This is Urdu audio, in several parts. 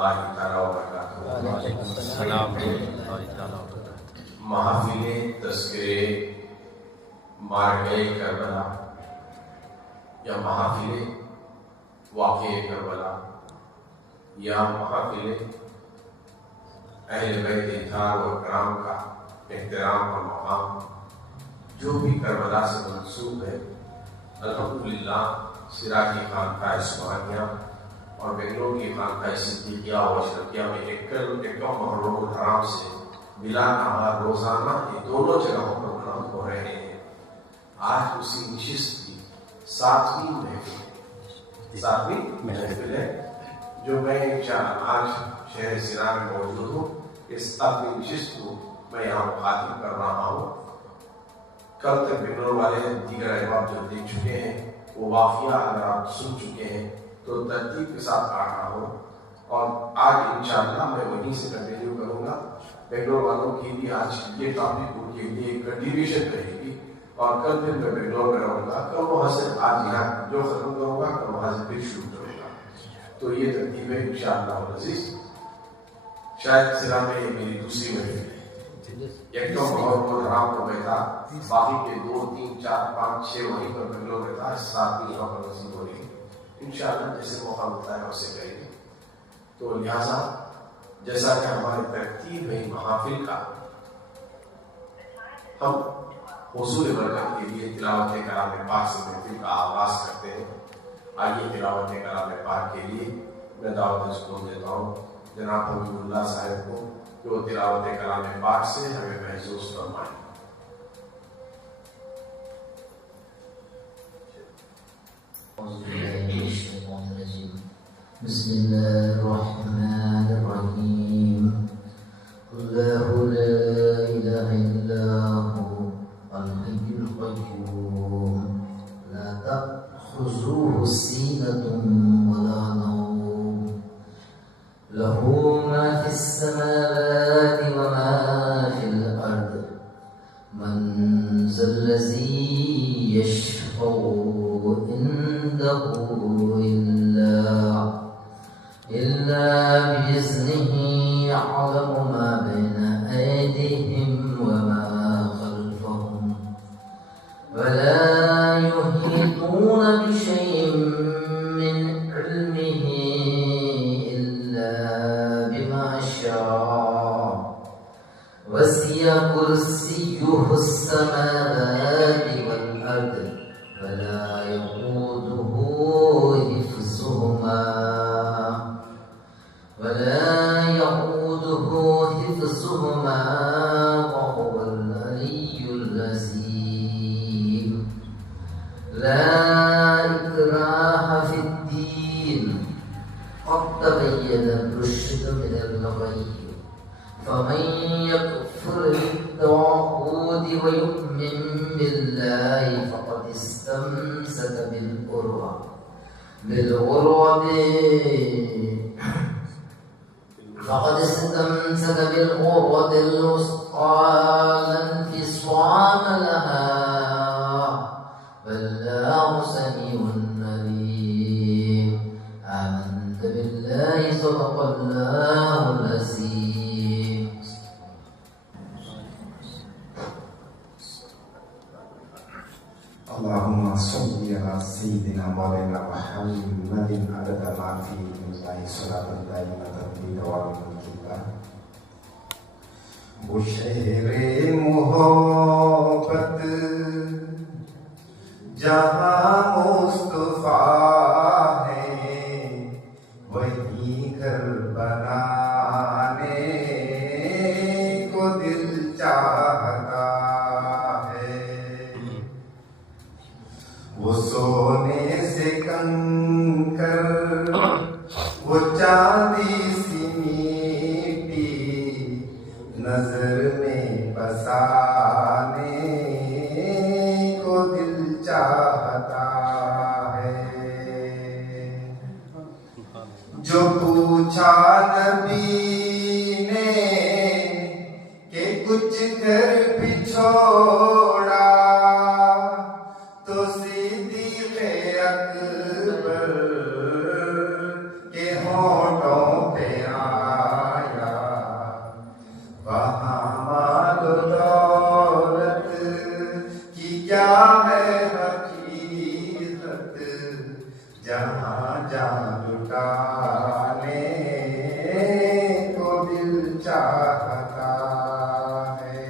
اللہ تعالیٰ وبرکاتہ۔ السلام ورحمۃ اللہ تعالیٰ وبرکاتہ۔ محافل تذکرے مارکے کربلا یا محافل واقع کربلا یا محافل اہل بیت اطہار و اکرام کا احترام اور مقام جو بھی کربلا سے منسوب ہے، الحمدللہ سراجی خانقاہ عثمانیہ اور بنگلور کی خانقاہ صدیقیہ و اشرفیہ میں ایک محرم الحرام سے بلا نہار روزانہ یہ دونوں جگہوں پر منعقد ہو رہے ہیں۔ آج اسی نشست کی ساتویں محفل ہے جو میں انشاءاللہ آج شہر سینا میں موجود ہوں۔ اس ساتویں نشست کو میں یہاں مخاطب کر رہا ہوں۔ کل تک بنگلور والے دیگر احباب جو دیکھ چکے ہیں وہ واقعہ اگر آپ سن چکے ہیں تو ترتیب کے ساتھ آ رہا ہوں، اور آج انشاءاللہ میں وہیں سے کنٹینیو کروں گا۔ بنگلور والوں کے لیے آج یہ ٹاپک ان کے لیے ایک کنٹینیوشن رہے گی، اور کل پھر میں بنگلور میں رہوں گا۔ کل وہاں سے آج یہاں جو ختم کروں گا کل وہاں سے پھر شروع کروں گا۔ تو یہ ترتیب ہے انشاءاللہ العزیز۔ شاید سرا میں یہ میری دوسری محفل ہے۔ ایک تو محرم الحرام کو میں تھا، باقی کے 2 3 4 5 6 وہیں پر بنگلور میں تھا۔ ساتھ ہی یہاں پر نصیب ہو رہی ہے انشاءاللہ، جیسے موقع ملتا ہے ویسے کریں گے۔ تو لہٰذا جیسا کہ ہماری ترتیب ہے محافل کا، ہم حصول برکت کے لیے تلاوت کلام پاک سے محفل کا آغاز کرتے ہیں۔ آئیے تلاوت کلام پاک کے لیے میں دعوت سکون دیتا ہوں جناب حبیب اللہ صاحب کو کہ وہ تلاوت کلام پاک سے ہمیں محسوس فرمائیں۔ بسم الله الرحمن الرحيم الله لا إله إلا هو الحي القيوم لا تأخذه سنة ولا نوم له ما في السماوات وما في الأرض من ذا الذي يشفع عنده إلا بإذنه يعلم ما بين أيديهم وما خلفهم ولا يحيطون بشيء من علمه إلا بما شاء وسع كرسيه السماوات والأرض ولا يؤوده حفظهما وهو العلي العظيم لا إكراه في الدين قد تبين الرشد من الغي فمن يكفر بالطاغوت ويؤمن بالله فقد استمسك بالعروة الوثقى لا انفصام لها والله سميع عليم آمنت بالله صدق الله العظيم اللهم صل على سيدنا مولانا محمد عدد ما في الله صلاة دائمة في دوام ملك الله وہ شہر محبت جہاں مصطفیٰ ہے وہی گھر بنانے کو دل چاہتا ہے وہ سونے سے کنکر وہ چاندی سی میٹی نظر میں بسانے کو دل چاہتا ہے جو پوچھا نبی نے کہ کچھ گھر بھی چھوڑا تو صدیق اکبر کے ہونٹوں پہ جانے کو دل چاہتا ہے.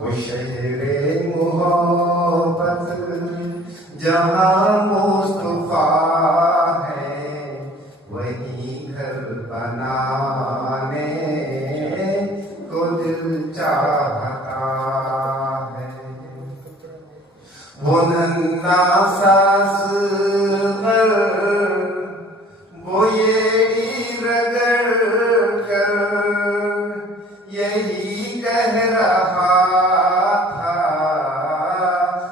وہ شہر محبت جہاں مصطفیٰ ہے وہیں گھر بنانے کو دل چاہتا ہے. وہ ننھا ساس گھر وہ یہی رگڑ کر یہی کہہ رہا تھا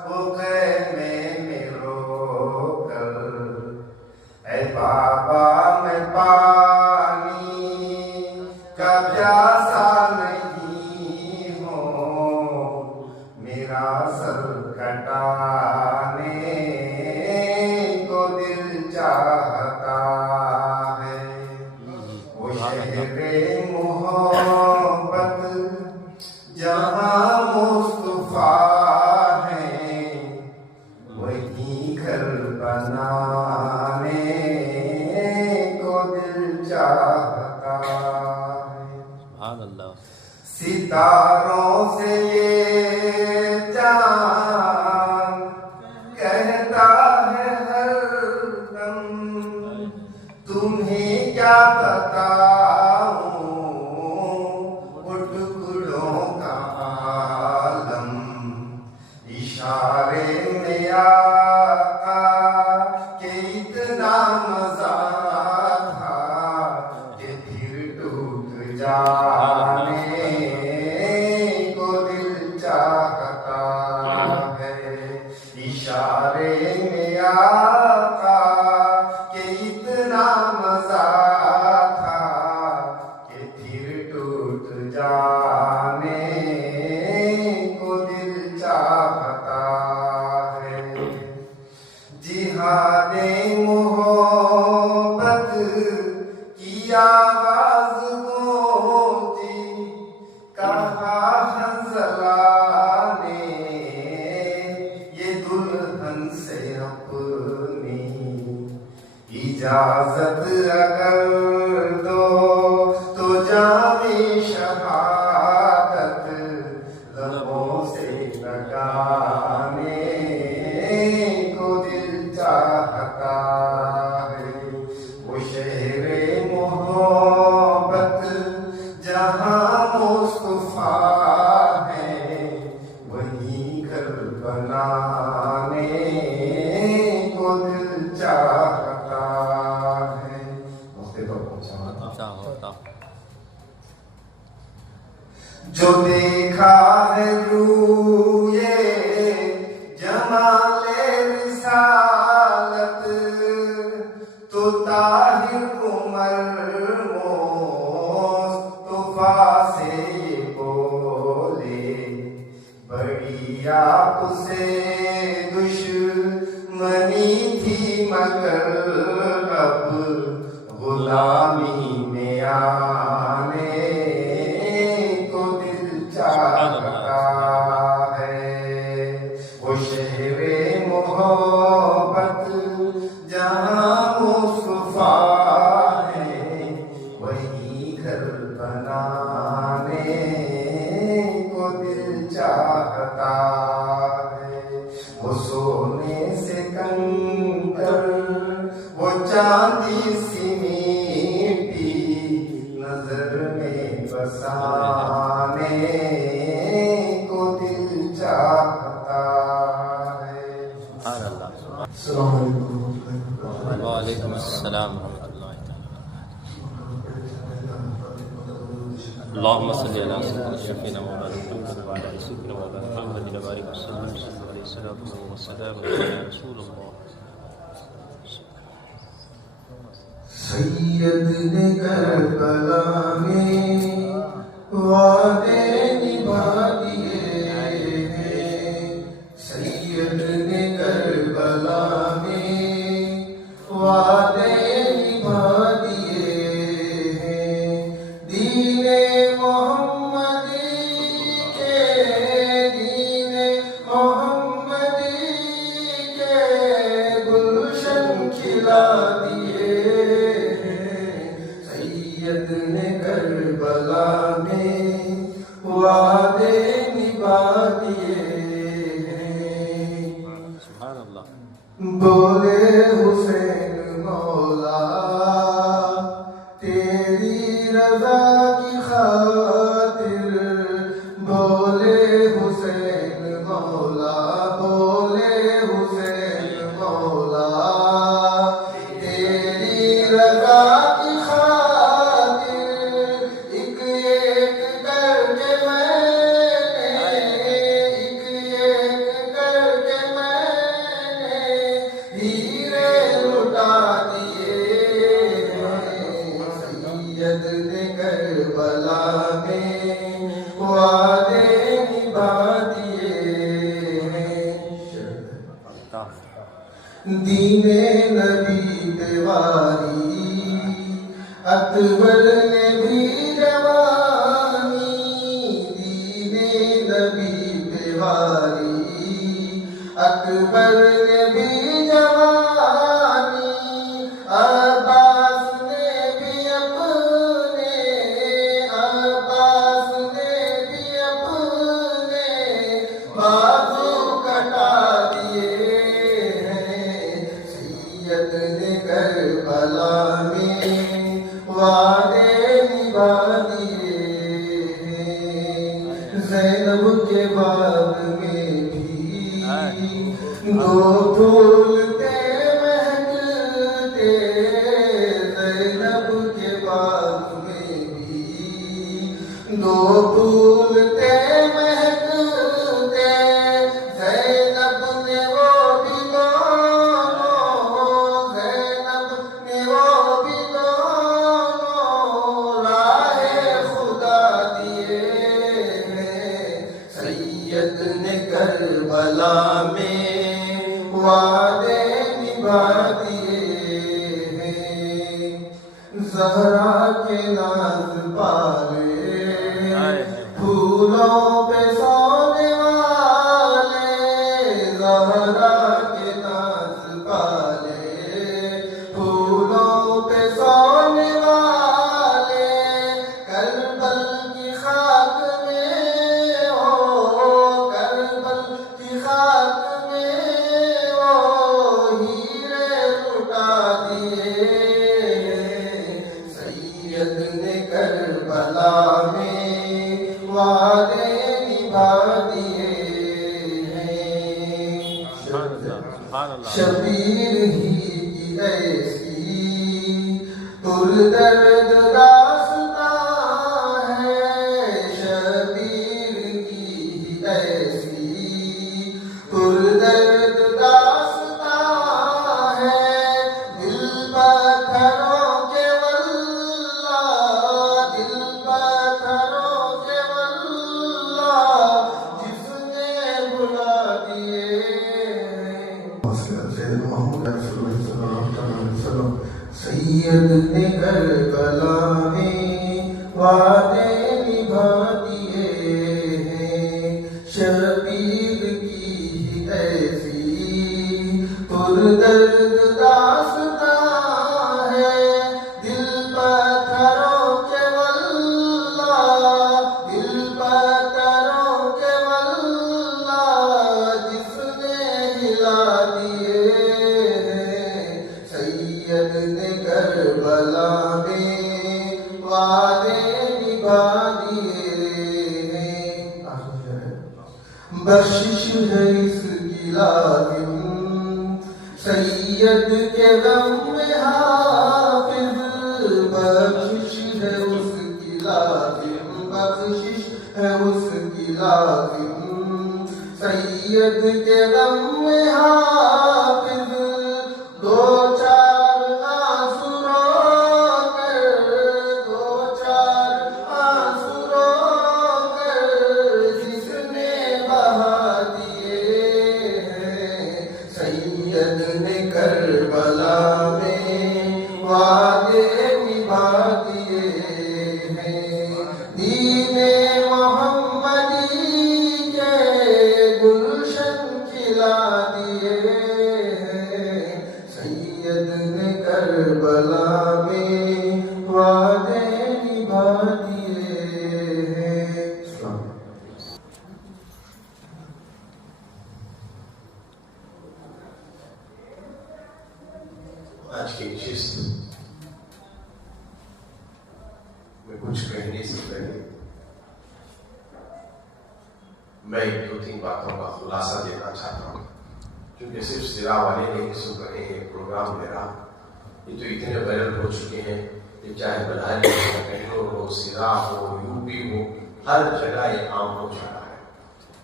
وہ خیمے میں رو کر اے بابا میں پانی کا پیاسا نہیں ہوں میرا سر کٹانے کو دل چاہتا ہے. وہ شہر محبت جہاں مصطفیٰ ہے وہیں گھر بنانے کو دل چاہتا ہے. سبحان اللہ. ستاروں سے یہ چاند کہتا ہے ہر دم تمہیں کیا بتاؤں وہ ٹکڑوں کا عالم. اشارے میں آقا کہ اتنا مزہ تھا کہ پھر ٹوٹ جانے کو دل چاہتا ہے. اشارے میں آقا کہ اتنا مزہ تھا کہ پھر ٹوٹ جانے کو دل چاہتا ہے. جہاد محبت کی آواز گونجی کہا حنظلہ نے یہ دلہن سے اپنی اجازت اگر دو تو جامی شہادت لبوں سے لگانے کو دل چاہتا ہے. وہ شہر محبت جہاں مصطفیٰ ہے وہیں گھر بنانے کو دل چاہتا ہے. مفتے پر پہنچا ہوتا جو دیکھا ہے روئے جمال رسالت تو طاہر عمر مصطفیٰ سے یہ بولے بڑی آپ سے دشمنی تھی مگر اب غلامی میں آنے کو دل چاہتا ہے. وہ شہر محبت جہاں مصطفیٰ ہے وہیں گھر بنانے کو دل چاہتا ہے. وہ سونے سے کنکر وہ چاندی سی میٹھی نظر میں بسانے کو دل چاہتا ہے. سبحان اللہ. السلام علیکم ورحمۃ اللہ وبرکاتہ. وعلیکم السلام ورحمۃ اللہ تعالیٰ. اللهم صل على سيدنا شفينا مولانا محمد وعلى ال سيدنا مولانا محمد وبارك وسلم عليه الصلاه والسلام يا رسول الله. سید نے کربلا میں وعدے نبھا دیے ہیں. سید نے کربلا میں وعدے نبھا دیے ہیں. دین محمدی کے گلشن کھلا دیے ہیں، سید نے کربلا میں وعدے نبھا دیے ہیں۔ سبحان اللہ۔ بولے حسین مولا تیری رضا کی خاطر، بولے حسین مولا، بولے حسین مولا تیری رضا کی خاطر، ایک ایک کر کے میں نے، ایک ایک کر کے میں نے ہیرے لٹا دیے ہیں، سید نے کربلا میں وعدے نبھا دیے ہیں۔ دین نبی پہ واری اکبر نے بھی جوانی، دین نبی پہ واری اکبر نے بھی جوانی، عباس نے بھی اپنے، عباس نے بھی اپنے بازو کٹا دیے ہیں، سید نے کربلا میں وعدے نبھا دیے ہیں۔ زینب کے باغ میں بھی دو پھول تھے مہکتے، زینب کے باغ میں بھی دو پھول تھے مہکتے، زینب نے وہ بھی دونوں، زینب نے وہ بھی دونوں راہ خدا دیے ہیں، سید نے کربلا میں وعدے نبھا دیے ہیں۔ زہرا کے ناز پالے پھولوں پہ سونے والے، زہرا کے ناز پالے پھولوں پہ سونے والے، کربل کی خاک میں ہو، کربل کی خاک میں وہ ہیرے لٹا دیے ہیں، سید نے کربلا میں وعدے نبھا دیے ہیں۔ سبحان اللہ۔ شبیر ہی کی ایسی پردرد داستان ہے، شبیر کی ایسی پردرد داستان ہے، دل پتھروں کے واللہ، دل پتھروں کے واللہ جس نے بلا دیے ہیں۔ محمد رسول اللہ صلی اللہ علیہ وسلم، سید نے کربلا میں وعدے نبھا دیے ہیں، شبیر کی ایسی پردرد داستان ہے، دل پتھروں کے واللہ، دل پتھروں کے واللہ جس نے ہلا دیے ہیں، سید نے کربلا میں وعدے نبھا دیے ہیں۔ بخشش ہے اس کی لازم سید کے غم میں حافظ، بخشش ہے اس کی لازم، بخشش ہے اس کی لازم سید کے غم میں حافظ، دو چار آنسو رو کر، دو چار آنسو رو کر جس نے بہا دیے ہیں، سید نے کربلا میں وعدے نبھا دیے ہیں، دین محمدی کے گلشن کھلا دیے ہیں، سید نے کربلا میں وعدے نبھا دیے ہیں. آج کی نشست میں کچھ کہنے سے پہلے میں 2-3 باتوں کا خلاصہ دینا چاہتا ہوں، کیونکہ صرف سرا والے نہیں سن رہے ہیں پروگرام میرا. یہ تو اتنے وائرل ہو چکے ہیں کہ چاہے بلاری ہو، بنگلور ہو، سرا ہو، یو پی ہو، ہر جگہ یہ عام ہو چکا ہے.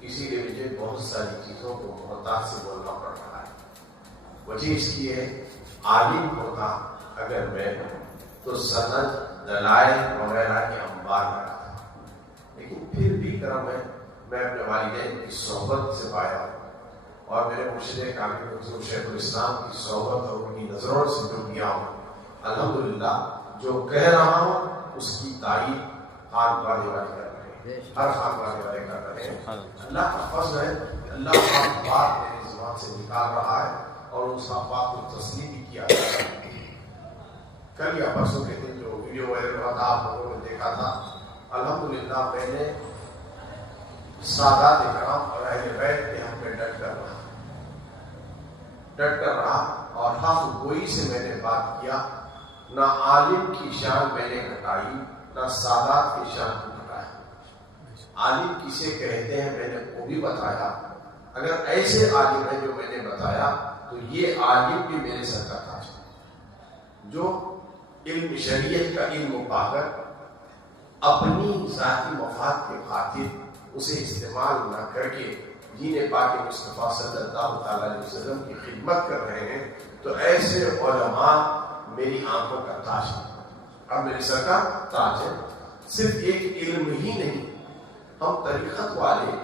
اسی لیے مجھے بہت ساری چیزوں کو محتاط سے بولنا پڑ رہا ہے. وجہ اس کی ہے، عالم ہوتا اگر میں تو سند دلائل وغیرہ کے انبار لگا تھا، لیکن پھر بھی کرم ہے میں اپنے والدین کی صحبت سے پایا اور میرے مرشد کامل حضور شیخ الاسلام کی صحبت اور ان کی نظروں سے جو کیا ہوں. الحمدللہ جو کہہ رہا ہوں اس کی تائید خان والے کر رہے ہیں، ہر خان والے کر رہے ہیں. اللہ کا فضل ہے، اللہ کا بات میری زبان سے نکال رہا ہے اور اس کا بات کو تسلیم بھی کیا جا رہا ہے. کل یا پرسوں کے دن جو ویڈیو وائرل ہوا تھا آپ لوگوں نے دیکھا تھا. الحمدللہ میں نے سادات کرام اور اہل بیت کے حق میں ڈٹ کر رہا اور حق گوئی سے میں نے بات کیا. نہ عالم کی شان میں نے گھٹائی، نہ سادات کی شان کو گھٹایا. عالم کسے کہتے ہیں میں نے وہ بھی بتایا. اگر ایسے عالم ہیں جو میں نے بتایا تو یہ عالم بھی میرے سر کا تاج ہے، جو علم شریعت کا علم پا کر اپنی ذاتی مفاد کے خاطر اسے استعمال نہ کر کے دین پاک مصطفیٰ صلی اللہ تعالیٰ علیہ وسلم کی خدمت کر رہے ہیں، تو ایسے علماء میری آنکھوں کا تاج ہے، اب میرے سر کا تاج ہے. صرف ایک علم ہی نہیں، ہم طریقت والے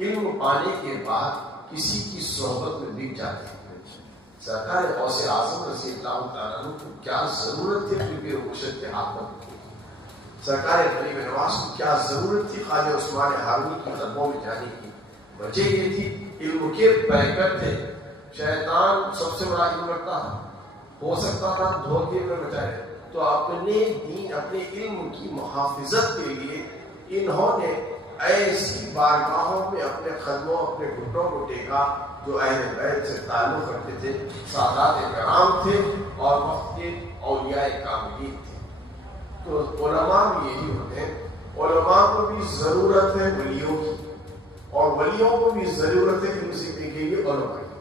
علم پانے کے بعد کسی کی صحبت میں بک جاتے ہیں. سرکار غوث اعظم رضی اللہ تعالیٰ عنہ کو کیا ضرورت تھی پیر مرشد کے ہاتھ میں؟ سرکار غریب نواز کو کیا ضرورت تھی خواجہ عثمان ہارونی کی قدموں میں جانے کی؟ وجہ یہ تھی علم کے پیکر تھے. شیطان سب سے بڑا علم رکھتا تھا، ہو سکتا تھا دھوکے میں بچائے، تو اپنے دین اپنے علم کی محافظت کے لیے انہوں نے ایسی بارگاہوں میں اپنے قدموں اپنے گھٹنوں کو ٹیکا جو اہل بیت سے تعلق رکھتے تھے، سادات کرام تھے اور وقت کے اولیاء کاملین تھے. تو علماء بھی یہی ہوتے ہیں. علماء کو بھی ضرورت ہے ولیوں کی اور ولیوں کو بھی ضرورت ہے علم سیکھنے کے لیے علماء کی.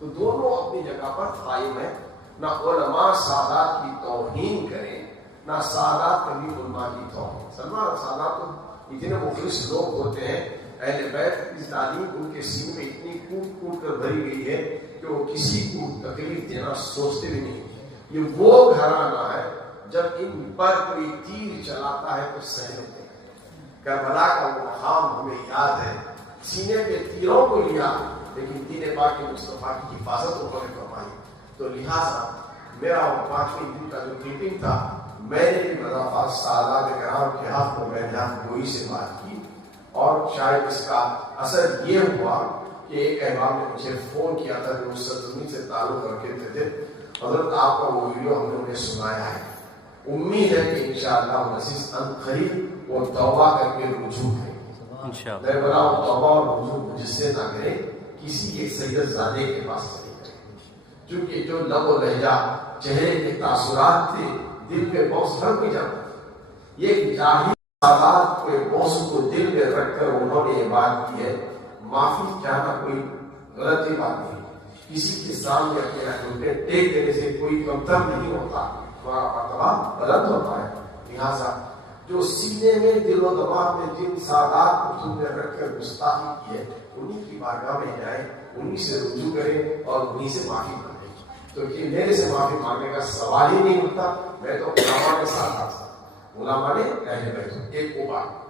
تو دونوں اپنی جگہ پر قائم ہیں. نہ علماء سادات کی توہین کریں، نہ سادات کبھی علماء کی توہین. سلمان سادات تو اتنے مخلص لوگ ہوتے ہیں، اہل بیت کی تعلیم ان کے سینے میں اتنی کوٹ کوٹ کر بھری گئی ہے کہ وہ کسی کو تکلیف دینا سوچتے بھی نہیں. یہ وہ گھرانہ ہے جب ان پر کوئی تیر چلاتا ہے تو سہ لیتے ہیں. کربلا کا وہ مقام ہمیں یاد ہے، سینے پہ تیروں کو لیا لیکن دین پاک مصطفیٰ کی حفاظت انہوں نے فرمائی. تو لہٰذا میرا وہ 5ویں دن کا جو کلپنگ تھا، میں نے بھی مضافات سادات کرام کے حق میں نے حق گوئی سے بات کی. اور شاید اس کا اثر یہ ہوا کہ ایک احباب نے مجھے فون کیا تھا جو اس سرزمین سے تعلق رکھتے تھے. حضرت آپ کا وہ ویڈیو ہم نے سنایا ہے، امید ہے کہ انشاءاللہ العزیز ان قریب وہ توبہ کر کے رجوع کریں. دربلا وہ توبہ اور رجوع جس سے نہ کریں، کسی ایک سید زادے کے پاس نہیں کریں، کیونکہ جو لب و لہجہ چہرے کے تاثرات تھے دل پہ بہت فرق نہیں جاتا. یہ جاہل سادات کے بوس کو دل میں رکھ کر انہوں نے یہ بات کی ہے. معافی چاہنا کوئی غلطی بات نہیں، کسی کے سامنے اپنے گھٹنے ٹیک دینے سے کوئی کمتر نہیں ہوتا، ہمارا مرتبہ بلند ہوتا ہے. لہٰذا جو سینے میں دل و دماغ میں جن سادات کو تم نے رکھ کر گستاخی کی ہے، انہی کی بارگاہ میں جائیں، انہی سے رجوع کریں اور انہی سے معافی مانگیں. تو کہ میرے سے معافی مانگنے کا سوال ہی نہیں اٹھتا. میں تو علماء کے ساتھ تھا، علماء نے اہل بیت ایک وہ بات.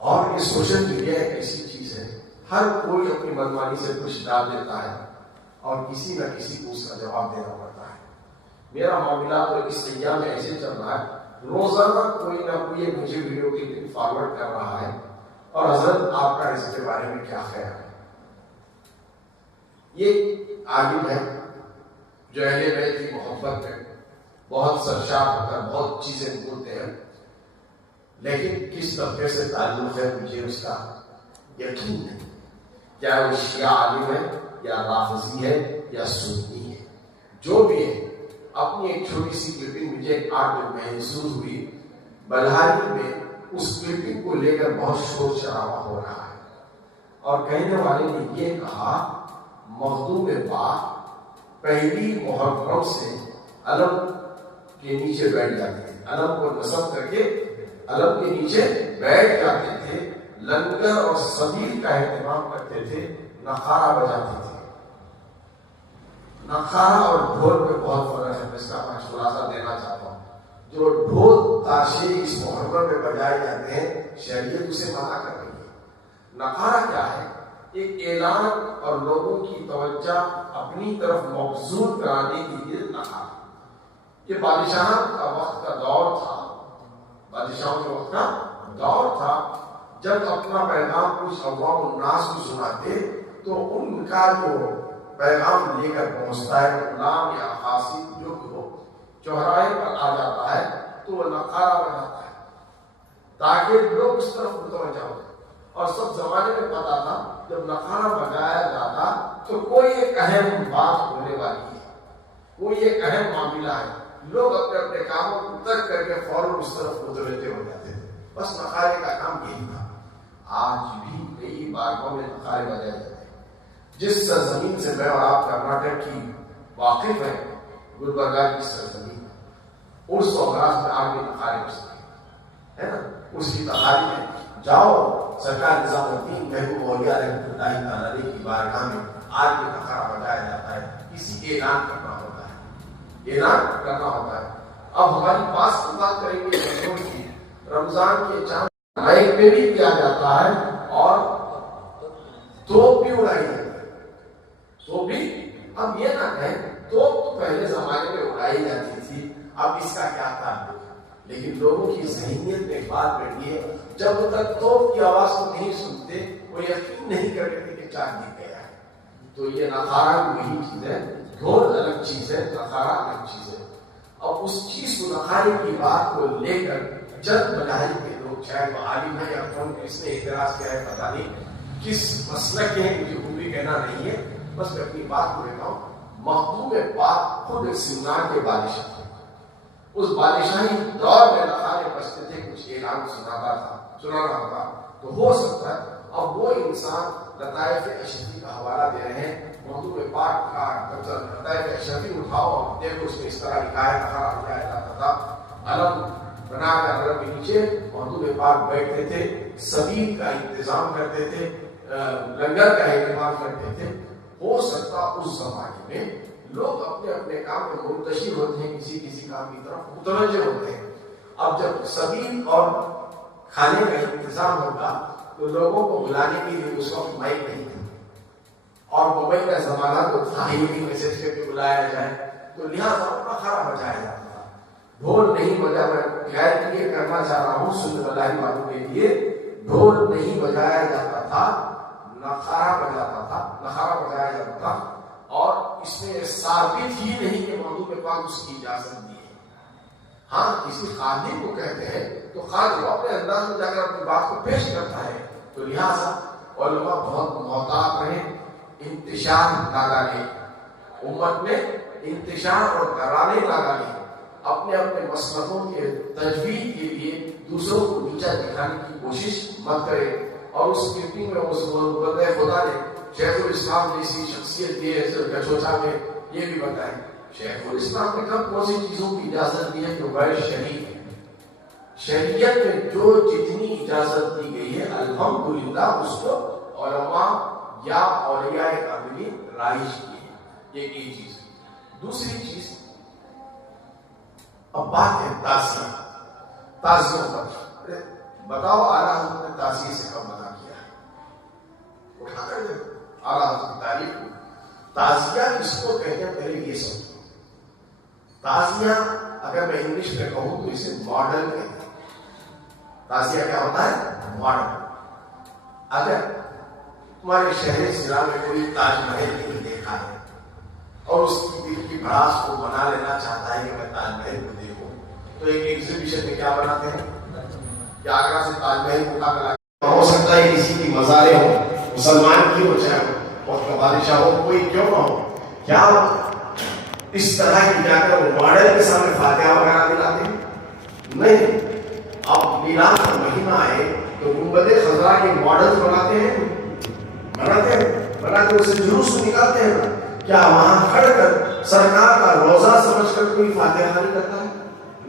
اور یہ سوشل میڈیا ایک ایسی چیز ہے، ہر کوئی اپنی منمانی سے کچھ ڈال دیتا ہے اور کسی نہ کسی کو اس کا جواب دینا پڑتا ہے. میرا معاملہ تو اس ایام میں ایسے چل رہا ہے، روزانہ کوئی نہ کوئی مجھے ویڈیو کے لنک فارورڈ کر رہا ہے اور حضرت آپ کا اس کے بارے میں کیا خیال ہے. یہ عالم ہے، جو اہل بیت کی محبت میں بہت سرشار ہو کر بہت چیزیں بولتے ہیں، لیکن کس طبقے سے تعلق ہے مجھے اس کا یقین نہیں، کیا وہ شیعہ عالم ہے یا رافضی ہے یا سنی ہے، جو بھی ہے۔ اپنی ایک چھوٹی سی کلپنگ مجھے ایک آرٹ میں محسوس ہوئی، بلہاری میں اس کلپنگ کو لے کر بہت شور شرابہ ہو رہا ہے، اور کہنے والے نے یہ کہا مخدوم پاک پہلی محرم سے علم کے نیچے بیٹھ جاتے تھے، علم کو نصب کر کے علم کے نیچے بیٹھ جاتے تھے، لنگر اور صدیق کا اہتمام کرتے تھے، نخارا بجاتے تھے۔ نخارا اور ڈھول میں بہت فرق ہے، میں اس کا خلاصہ دینا چاہتا ہوں۔ جو ڈھول تاشے اس محرم میں بجائے جاتے ہیں، شریعت اسے منع کر رہی ہے۔ نخارا کیا ہے؟ ایک اعلان اور لوگوں کی توجہ اپنی طرف مبذول کرانے کے لیے نخارا۔ یہ بادشاہوں کا وقت کا دور تھا، بادشاہوں کے وقت کا دور تھا، جب اپنا پیغام کچھ عوام الناس کو سناتے تو ان کا جو پیغام لے کر پہنچتا ہے، غلام یا خاصی جو کہ ہو، چوراہے پر آ جاتا ہے تو وہ نخارا بجاتا ہے تاکہ لوگ اس طرف متوجہ ہو جائیں۔ اور سب زمانے میں پتا تھا جب نخارا بجایا جاتا تو کوئی ایک اہم بات ہونے والی ہے، کوئی ایک اہم معاملہ ہے، لوگ اپنے اپنے کاموں کو ترک کر کے فوراً اس طرف متوجہ ہو جاتے تھے۔ بس نخارے کا کام یہی تھا۔ آج بھی کئی بارگاہوں میں نخارے بجائے جاتے ہیں۔ جس سرزمین سے میں اور آپ کرناٹک کی واقف ہے، گلبرگہ کی سرزمین، اس سوگراس میں آگ میں نخارے بجتے ہیں نا، اس کی تقاریب ہے۔ جاؤ سرکار نظام الدین محبوب اولیاء رحمۃ اللہ تعالی کی بارگاہ میں آج بھی نخارا بجایا جاتا ہے، کسی اعلان کرنا ہوتا ہے، اعلان کرنا ہوتا ہے۔ اب ہماری بات کریں گے رمضان کے چاند مائک میں بھی کیا جاتا ہے اور توپ بھی اڑائی جاتی ہے۔ تو بھی اب یہ نہ کہیں توپ تو پہلے زمانے میں اڑائی جاتی تھی، اب اس کا کیا تعلق ہے؟ لیکن لوگوں کی ذہنیت میں بات بیٹھی ہے، جب تک توپ کی آواز کو نہیں سنتے وہ یقین نہیں کرتے کہ چاند جیت گیا ہے۔ تو یہ نخارا وہی چیز ہے، ڈھول الگ چیز ہے، نخارا الگ چیز ہے۔ اب اس چیز کو نخارے کی بات کو لے کر چند بلہاری کے لوگ، چاہے وہ عالم ہے یا کون، کس نے اعتراض کیا ہے پتہ نہیں، کس مسلک کے ہیں مجھے وہ بھی کہنا نہیں ہے، بس میں اپنی بات کو لیتا ہوں۔ مخدوم پاک خود سمنان کے بادشاہ تھے، اس بادشاہی دور میں نخارے بجتے تھے، کچھ اعلان سنانا ہوتا، تو ہو سکتا ہے اب وہ انسان لطائف اشرفی کا حوالہ دے رہے ہیں، مخدوم پاک کا لطائف اشرفی اٹھاؤ، دیکھو اس میں اس طرح لکھا ہے، نخارا بجایا جاتا تھا، علم بنا کر علم کے نیچے مخدوم پاک بیٹھتے تھے، سبیل کا انتظام کرتے تھے، لنگر کا اہتمام کرتے تھے۔ ہو سکتا اس زمانے میں لوگ اپنے اپنے کام میں منتشر ہوتے ہیں، کسی کسی کام کی طرف متوجہ ہوتے ہیں۔ اب جب سبیل اور کھانے کا انتظام ہوگا تو لوگوں کو بلانے کے لیے اس وقت مائک نہیں تھا، اور موبائل کا زمانہ تو تھا ہی نہیں میسج کر کے بلایا جائے، تو لہٰذا نخارا بجایا جاتا تھا، ڈھول نہیں بجا۔ میں خیر یہ کرنا چاہ رہا ہوں سنت اللہ والوں کے لیے، ڈھول نہیں بجایا جاتا تھا، نخارا بجایا جاتا تھا، اور اس میں ثابت ہی نہیں کہ مخدوم پاک اس کی اجازت دی ہے۔ ہاں کسی خادم کو کہتے ہیں تو خادم اپنے انداز میں جا کر اپنی بات کو پیش کرتا ہے، تو لہٰذا علماء بہت محتاط رہیں، انتشار نہ ڈالیں، امت میں انتشار اور گھرانے نہ ڈالیں، اپنے اپنے مسلکوں کے تجوید کے لیے دوسروں کو نیچا دکھانے کی کوشش مت کریں۔ اور اس کلپنگ میں اس بندے خدا نے شیخ الاسلام جیسی شخصیت دی ہے، گچوچا میں یہ بھی بتائیں شیخ الاسلام نے کب کون سی چیزوں کی اجازت دی ہے جو غیر شرعی ہے۔ شریعت میں جو جتنی اجازت دی گئی ہے الحمدللہ اس کو علماء یا اولیاء کاملین رائج کی ہے، یہ ایک چیز۔ دوسری چیز، اب بات ہے تعزیوں پر۔ بتاؤ اعلیٰ حضرت نے تعزیے سے کب منع کیا ہے؟ اٹھا کر دے اعلیٰ حضرت کی تعریف کو۔ تعزیہ کس کو کہتے ہیں پہلے یہ سمجھو۔ تعزیہ اگر میں انگلش میں کہوں تو اسے ماڈل کہتے ہیں۔ تعزیہ کیا ہوتا ہے؟ ماڈل۔ اگر تمہارے شہر ضلع میں کوئی تاج محل نہیں دیکھا ہے اور اس کی دل کی بھڑاس کو بنا لینا چاہتا ہے کہ میں تاج محل کو دیکھوں، تو ایک ایگزیبیشن میں کیا بناتے ہیں کہ آگرہ سے تاج محل کو اٹھا کر ہو سکتا ہے کسی کی مزاریں ہو، مسلمان کی ہو چاہے وقت کا بادشاہ ہو، کوئی کیوں نہ ہو، کیا اس طرح کی جا کر ماڈل کے سامنے فاتحہ وغیرہ دلاتے ہیں؟ نہیں. اب میلاد کا مہینہ ہے تو گنبد خضرا کے ماڈل بناتے ہیں، بنا کے اسے جلوس میں نکالتے ہیں. کیا وہاں کھڑ کر سرکار کا روزہ سمجھ کر کوئی فاتحہ خانی کرتا ہے؟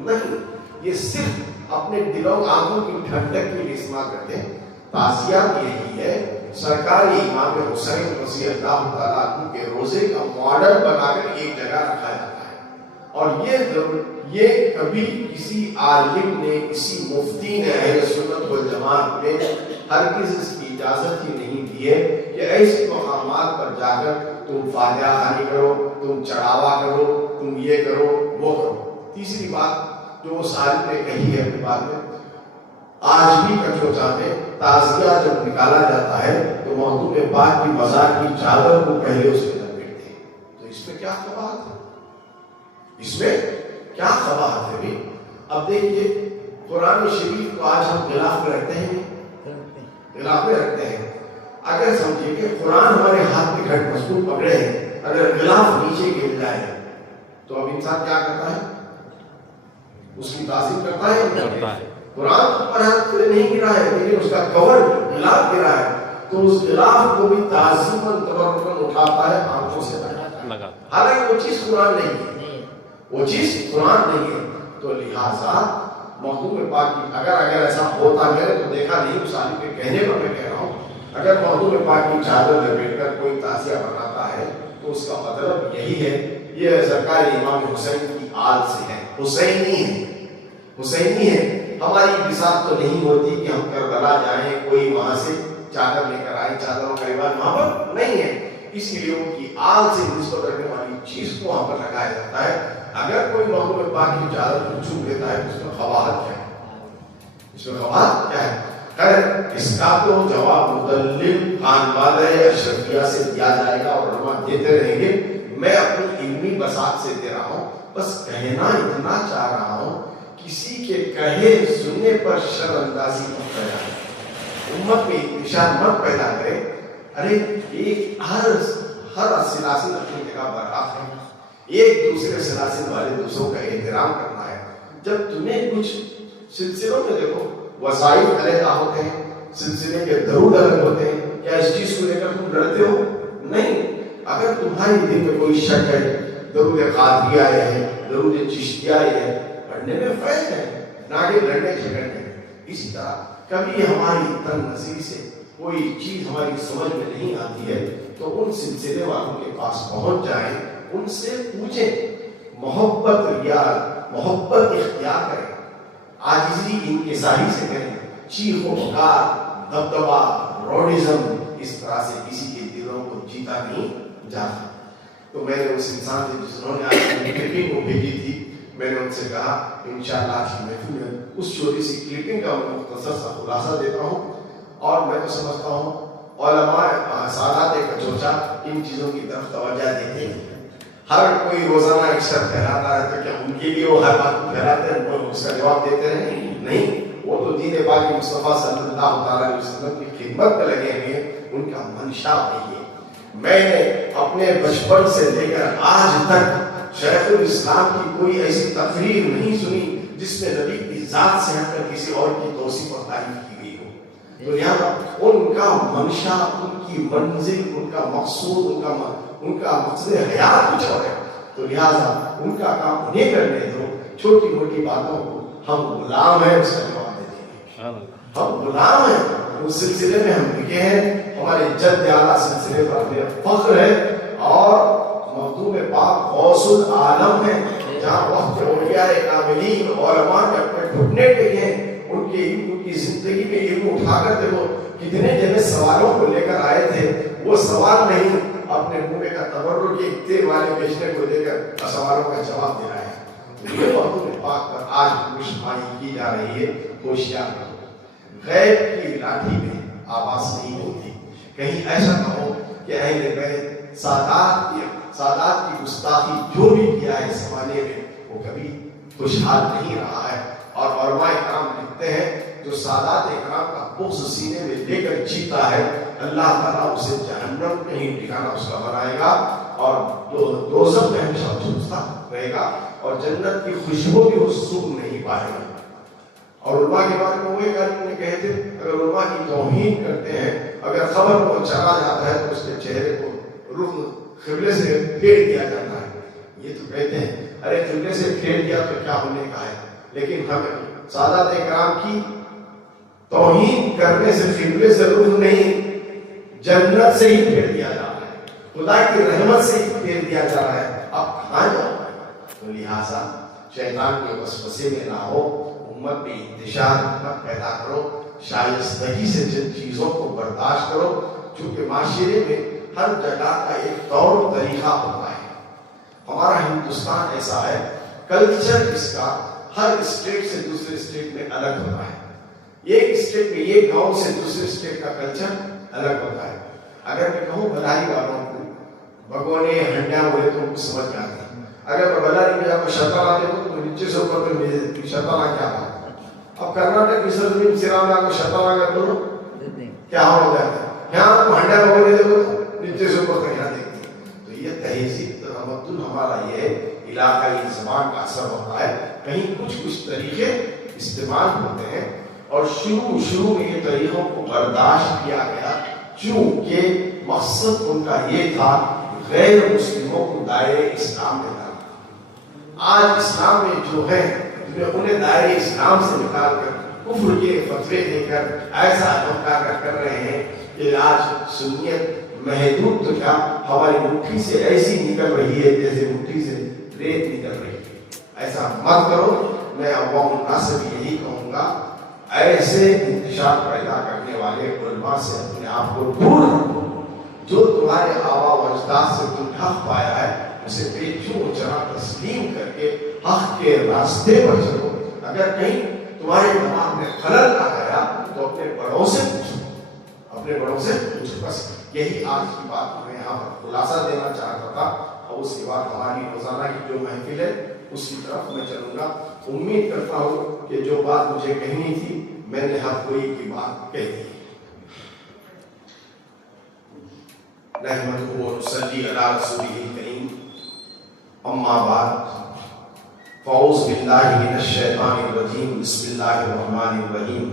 نہیں. یہ صرف اپنے دلوں آنکھوں کی ٹھنڈک کے لیے استعمال کرتے ہیں. تعزیہ یہی ہے، سرکار امام حسین رضی اللہ تعالیٰ عنہ کے روزے کا ماڈل بنا کر ایک جگہ رکھا جاتا ہے. اور یہ کبھی کسی عالم نے، کسی مفتی نے اہل سنت والجماعت نے ہرگز اس کی اجازت ہی نہیں دی ہے کہ ایسے مقامات پر جا کر تم فاتحہ خوانی کرو، تم چڑھاوا کرو، تم یہ کرو وہ کرو. تیسری بات جو وہ صاحب نے کہی ہے اپنے بات میں، آج بھی کٹھوچا میں تعزیہ جب نکالا جاتا ہے تو مخدوم پاک کی مزار کی چادر کو پہلے اس میں لپیٹتے ہیں. تو اس میں کیا قباحت ہے؟ اس میں کیا قباحت ہے بھی؟ اب دیکھیے قرآن شریف کو آج ہم غلاف میں رکھتے ہیں، غلاف میں رکھتے ہیں. اگر سمجھیے کہ قرآن ہمارے ہاتھ میں گھٹ مضبوط پکڑے ہیں، اگر غلاف نیچے گر جائے تو اب انسان کیا کرتا ہے؟ اس کی تعظیم کرتا ہے. قرآن پر ہاتھ سے نہیں گرا ہے لیکن اس کا کور غلاف گرا ہے تو اس غلاف کو بھی تعظیماً تبرکاً اٹھاتا ہے، آنکھوں سے لگا. حالانکہ وہ چیز قرآن نہیں ہے، وہ چیز قرآن نہیں ہے. تو لہٰذا مخدوم پاک کی اگر ایسا ہوتا ہے تو دیکھا نہیں، اس عالم کے کہنے پر میں کہہ رہا ہوں، اگر مخدوم پاک کی چادر لپیٹ کر کوئی تعزیہ بناتا ہے تو اس کا مطلب یہی ہے یہ سرکار امام حسین کی آل سے ہے، حسینی ہے، حسینی ہے. ہماری بساط تو نہیں ہوتی کہ ہم کربلا جائیں، کوئی وہاں سے چادر لے کر آئے، چادروں کا رواج وہاں پر نہیں ہے. اسی لیے ان کی آل سے نسبت رکھنے والی چیز کو وہاں پر لگایا جاتا ہے. اگر کوئی مخدوم پاک کی چادر کو چھو دیتا ہے تو اس میں قباحت کیا ہے؟ اس میں قباحت کیا ہے؟ خیر اس کا تو جواب متعلق خانوادہ اشرفیہ سے دیا جائے گا اور علماء دیتے رہیں گے. میں اپنی علمی بساط سے دے رہا ہوں، بس کہنا اتنا چاہ رہا ہوں کسی کے کہے سننے پر شر اندازی مت پیدا کرے، امت میں انتشار مت پیدا کرے. ارے ایک ہر سلاسل اپنی جگہ برحق ہے، ایک دوسرے سلاسل والے دوسروں کا احترام کرنا ہے. جب تمہیں کچھ سلسلوں میں دیکھو وسائل علیحدہ ہوتے ہیں، سلسلے کے درود الگ ہوتے ہیں، کیا اس چیز کو لے کر تم ڈرتے ہو؟ نہیں. اگر تمہاری دل میں کوئی شک ہے، درود قادریہ ہے، درود چشتیہ ہے، پڑھنے میں فیض ہے، نہ کہ لڑنے جھگڑنے. اسی طرح کبھی ہماری تن نظری سے کوئی چیز ہماری سمجھ میں نہیں آتی ہے تو ان سلسلے والوں کے پاس پہنچ جائیں، ان سے پوچھیں، محبت اختیار کریں، عاجزی انکساری سے کریں. چیخ و پکار، دبدبا، روڈزم اس طرح سے کسی کے دلوں کو جیتا نہیں جاتا. تو میں نے اس انسان سے جنہوں نے آج کلپنگ کو بھیجی تھی، میں نے ان سے کہا انشاءاللہ آج کی محفل میں اس چھوٹی سی کلپنگ کا مختصر سا خلاصہ دیتا ہوں. اور میں تو سمجھتا ہوں علماء سادات کچوچا ان چیزوں کی طرف توجہ دیتے ہیں. ہر کوئی روزانہ ایک شرط پھیلاتا ہے تو کیا ان کے لیے وہ ہر بات کو پھیلاتے ہیں، وہ اس کا جواب دیتے ہیں؟ نہیں. وہ تو دین پاک مصطفیٰ صلی اللہ تعالیٰ علیہ وسلم کی خدمت میں لگے ہوئے ہیں، ان کا منشا وہی ہے. میں نے اپنے بچپن سے لے کر آج تک شیخ الاسلام کی کوئی ایسی تقریر نہیں سنی جس میں نبی کی ذات سے ہٹ کر کسی اور کی توصیف اور تعریف کی گئی ہو. تو یہاں ان کا منشا، ان کی منزل، ان کا مقصود، ان کا مقصد حیات کچھ اور ہے. تو لہٰذا ان کا کام انہیں کرنے دو. چھوٹی موٹی باتوں کو ہم غلام ہیں، اس کا جواب دے دیں گے. ہم غلام ہیں، اس سلسلے میں ہم لکھے ہیں. ہمارے جد اعلیٰ سلسلے پر ہمیں فخر ہے اور مخدوم پاک غوث العالم ہے. جہاں وقت اولیاء کاملین علماء نے اپنے گھٹنے ٹیکے ہیں، ان کی زندگی میں علم اٹھا کر دیکھو کتنے جنہیں سوالوں کو لے کر آئے تھے. وہ سوال نہیں اپنے منہ کا تبرک کے تیل والے بیچنے کو لے کر سوالوں کا جواب دے رہا ہے. یہ مخدوم پاک پر آج مشمائی کی جا رہی ہے. ہوشیار رہو، غیب کی لاٹھی میں آواز نہیں ہوتی. کہیں ایسا نہ ہو کہ اہل بیت سادات سادات کی گستاخی جو بھی کیا ہے اس زمانے میں وہ کبھی خوشحال نہیں رہا ہے. اور علماء کرام لکھتے ہیں جو سادات کرام کا بغض سینے میں لے کر جیتا ہے اللہ تعالیٰ اسے جہنم میں ہی ٹھکانہ اس کا بنائے گا اور دوزخ میں ہمیشہ جھنستا رہے گا اور جنت کی خوشبو بھی وہ سکون نہیں پائے گا. اور علماء کے بارے میں وہ ایک آدمی نے کہے تھے اگر علماء کی توہین کرتے ہیں اگر خبر کو چلا جاتا ہے تو اس کے چہرے کو رخ قبلے سے پھیر دیا جاتا ہے. یہ تو کہتے ہیں ارے قبلے سے پھیر دیا تو کیا ہونے کا ہے, لیکن ہمیں سادات کرام کی توہین کرنے سے قبلے سے رخ نہیں جنت سے ہی پھیر دیا جا رہا ہے, خدا کی رحمت سے ہی پھیر دیا جا رہا ہے. اب کہاں جاؤ؟ تو لہٰذا شیطان کے وسوسے میں نہ ہو, امت میں انتشار مت پیدا کرو, شائستگی سے جن چیزوں کو برداشت کرو چونکہ معاشرے میں ہر جگہ کا ایک طور و طریقہ ہوتا ہے. ہمارا ہندوستان ایسا ہے کلچر اس کا ہر اسٹیٹ سے دوسرے اسٹیٹ میں الگ ہوتا ہے. ایک اسٹیٹ میں ایک گاؤں سے دوسرے اسٹیٹ کا کلچر الگ ہوتا ہے. اگر میں کہوں بلائی والوں کو بگونے ہنڈیا بولے تو ان کو سمجھ میں آتی ہے. اگر میں بلائی میں آپ کو شتلا دے تو نیچے سے اوپر تو شتلا کیا تھا. اب کرناٹک کی سرزمین سرا میں آپ کو شتلا کا بولو کیا ہو جاتا ہے, یہاں آپ کو ہنڈیا بگونے دیکھو تو نیچے سے اوپر تک یہاں دیکھتی ہے. تو یہ تہذیب تمدن ہمارا یہ علاقائی زبان کا اثر ہوتا ہے. کہیں کچھ طریقے استعمال ہوتے ہیں اور شروع میں یہ طریقوں کو برداشت کیا گیا چونکہ مقصد ان کا یہ تھا غیر مسلموں کو دائرے اسلام میں لانا. آج اسلام میں جو ہے انہیں دائرے اسلام سے نکال کر کفر کے فتوے دے کر ایسا دھمکا کر رہے ہیں کہ آج سنیت محدود تو کیا ہماری مٹھی سے ایسی نکل رہی ہے جیسے مٹھی سے ریت نکل رہی ہے. ایسا مت کرو. میں عوام الناس سے بھی یہی کہوں گا ایسے انتشار پیدا کرنے والے علماء سے اپنے آپ کو دور رکھو. جو تمہارے آبا و اجداد سے تم حق پایا ہے اسے بے چون چرا تسلیم کر کے حق کے راستے پر چلو. اگر کہیں تمہارے دماغ میں خلل آ گیا تو اپنے بڑوں سے پوچھو, اپنے بڑوں سے پوچھو. بس یہی آج کی بات میں یہاں پر خلاصہ دینا چاہتا تھا. اور اس کے بعد ہماری روزانہ کی جو محفل ہے اس کی طرف میں چلوں گا. امید کرتا ہوں کہ جو بات مجھے کہنی تھی میں نے ہر کوئی کی بات کہہ دی. نحمدہ و نصلی علی رسولہ الکریم. اما بعد فاعوذ باللہ من الشیطان الرجیم. بسم اللہ الرحمن الرحیم.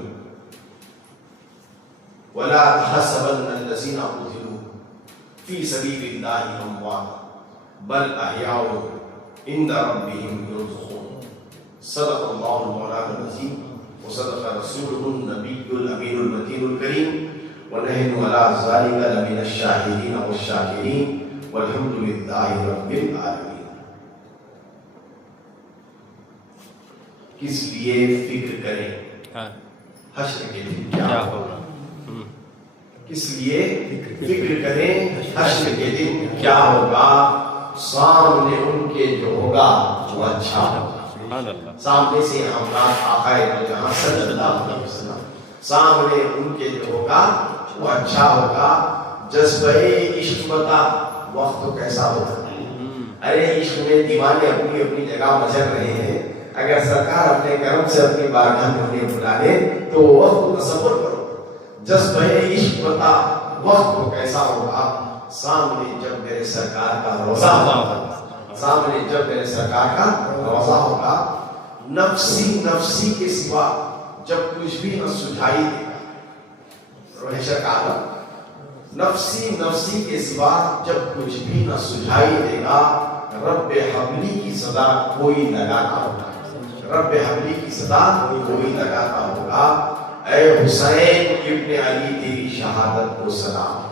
ولا تحسبن الذین قتلوا فی سبیل اللہ امواتا بل احیاء عند ربهم يرزقون. صدق اللہ مولانا العظیم وصدق رسولہ النبی الامین المتین الکریم ونحن علی ذلک لمن الشاہدین والشاکرین والحمد للہ رب العالمین. کس لیے فکر کریں حشر کے دن کیا ہوگا. کس لیے فکر کریں حشر کے دن کیا ہوگا. سامنے ان کے جو ہوگا وہ اچھا ہوگا. سامنے سے ہمارا آقا دو جہاں صلی اللہ علیہ وسلم سامنے ان کے جو ہوگا وہ اچھا ہوگا. جذبہ عشق بتا وقت تو کیسا ہوگا. ارے عشق میں دیوانے اپنی اپنی جگہ مچل رہے ہیں. اگر سرکار اپنے کرم سے اپنی بارگاہ میں انہیں بلا لے تو وہ وقت کو تصور کرو. جذبہ عشق بتا وقت کو کیسا ہوگا. سامنے جب میرے سرکار کا روزہ ہوگا, سامنے جب میرے سرکار کا روزہ ہوگا. نفسی نفسی کے سوا جب کچھ بھی نہ سجھائی دے گا. روحشہ کہا نفسی نفسی کے سوا جب کچھ بھی نہ سجھائی دے گا. رب حبلی کی صدا کوئی لگاتا ہوگا. رب حبلی کی صدا کوئی لگاتا ہوگا. اے حسین ابن علی تیری شہادت کو سلام.